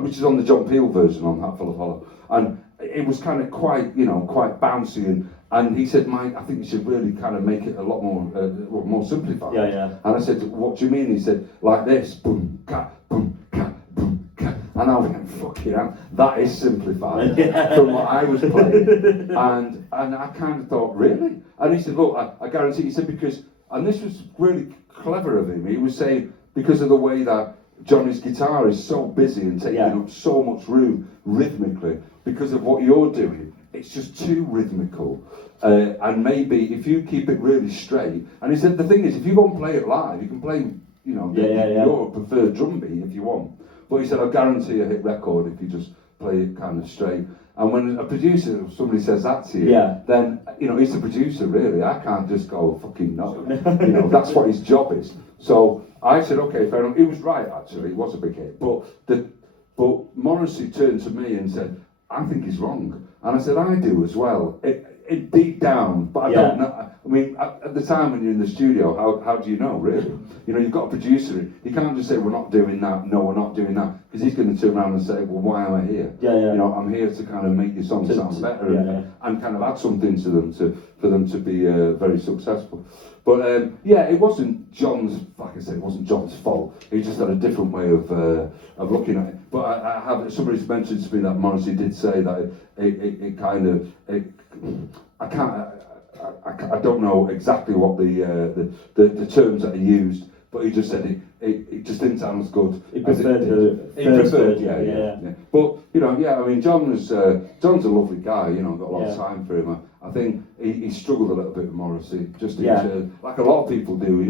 which is on the John Peel version on Hat Full of Hollow, and it was kind of quite bouncy, and he said, Mike, I think you should really kind of make it a lot more simplified. And I said, what do you mean? He said, like this, boom, ka, boom, ka, boom, ka. And I went, fucking hell, that is simplified from what I was playing. And I kind of thought, really? And he said, look, I guarantee, he said, because, and this was really clever of him, he was saying, because of the way that Johnny's guitar is so busy and taking up so much room rhythmically, because of what you're doing, it's just too rhythmical. And maybe if you keep it really straight, and he said, the thing is, if you go and play it live, you can play, your preferred drum beat if you want. But he said, I guarantee a hit record if you just play it kind of straight. And when a producer, somebody says that to you, then, he's the producer, really. I can't just go, fucking no. That's what his job is. So I said, okay, fair enough. He was right, actually. It was a big hit. But Morrissey turned to me and said, I think he's wrong. And I said, I do as well. It deep down, but I don't know. I mean, at the time when you're in the studio, how do you know, really? You've got a producer. You can't just say, we're not doing that. No, we're not doing that. Because he's going to turn around and say, well, why am I here? I'm here to kind of make your song sound better and kind of add something to them for them to be very successful. But it wasn't John's, like I said, it wasn't John's fault. He just had a different way of looking at it. But somebody's mentioned to me that Morrissey did say that I don't know exactly what the terms that he used, but he just said it just didn't sound as good. He preferred, yeah. But I mean, John's a lovely guy. Got a lot of time for him. I think he struggled a little bit with Morrissey, just like a lot of people do.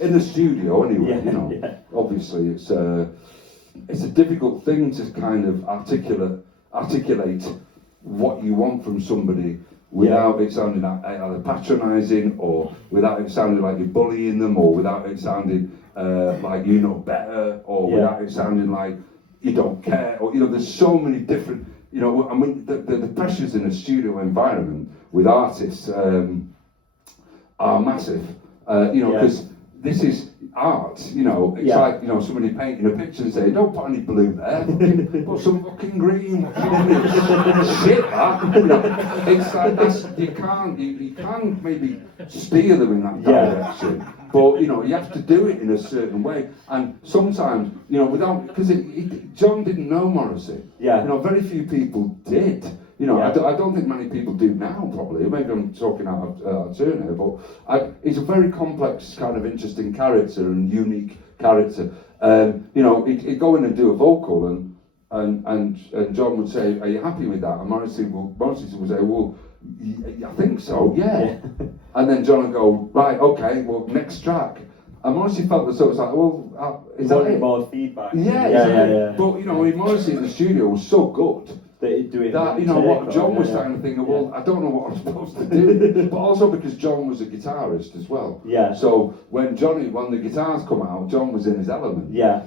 In the studio anyway. Obviously, it's a difficult thing to kind of articulate what you want from somebody without it sounding either patronising, or without it sounding like you're bullying them, or without it sounding like you know better, or without it sounding like you don't care, or there's so many different, I mean the pressures in a studio environment with artists are massive, because this is art, it's like, somebody painting a picture and saying, don't put any blue there, put some fucking green, shit that, it's like, you can't maybe steer them in that direction, but, you have to do it in a certain way, and sometimes, because John didn't know Morrissey, very few people did. I don't think many people do now, probably. Maybe I'm talking out of turn here, but he's a very complex, kind of interesting character and unique character. He'd go in and do a vocal, and John would say, "Are you happy with that?" And Morrissey would say, "Well, I think so, yeah. And then John would go, right, okay, well, next track. And Morrissey felt that, so it was like, well, is that it? More feedback. Yeah. But, you know, Morrissey in the studio was so good that, you know, what John was starting to think, well, I don't know what I'm supposed to do. But also because John was a guitarist as well. Yeah. So when the guitars come out, John was in his element. Yeah.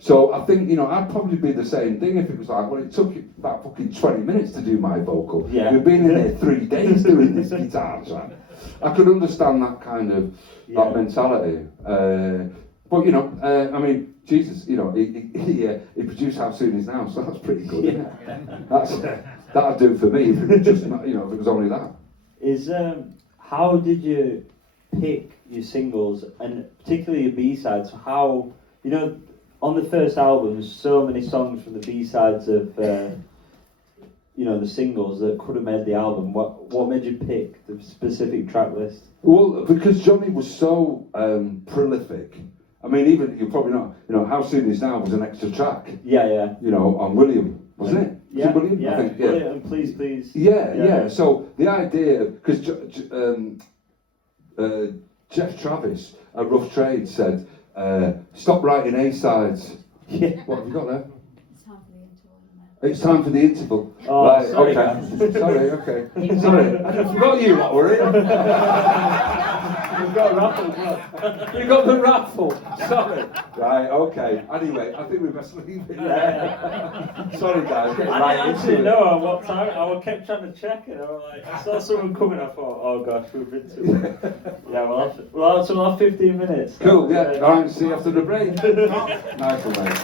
So I think, you know, I'd probably be the same thing if it was like, well, it took about fucking 20 minutes to do my vocal. Yeah. You've been in there 3 days doing this guitar track. I could understand that kind of that mentality. But, you know, I mean, Jesus, you know, he produced How Soon Is Now, so that's pretty good, isn't it? That'd do for me if it was just, you know, if it was only that. How did you pick your singles, and particularly your B-sides? How, you know, on the first album, so many songs from the B-sides of, you know, the singles that could have made the album. What made you pick the specific track list? Well, because Johnny was so prolific. I mean, even, you probably know, you know, How Soon Is Now was an extra track. Yeah. You know, on William, wasn't it? Was it William? Yeah, I think, William, and Please. Yeah. So the idea, because Jeff Travis at Rough Trade said, stop writing A-sides. Yeah. What have you got there? It's time for the interval. It's time for the interval. Oh, right, sorry, okay. Sorry. I forgot you lot were in. We've got a raffle as well. You got the raffle. Sorry. Right, okay. Anyway, I think we best leave it there. Sorry guys. I didn't actually know at what time. I kept trying to check it. I was like, I saw someone coming. I thought, oh gosh, we've been too late. Yeah, we'll have 15 minutes. Cool, yeah. Alright, see you after the break. Nice one, mate.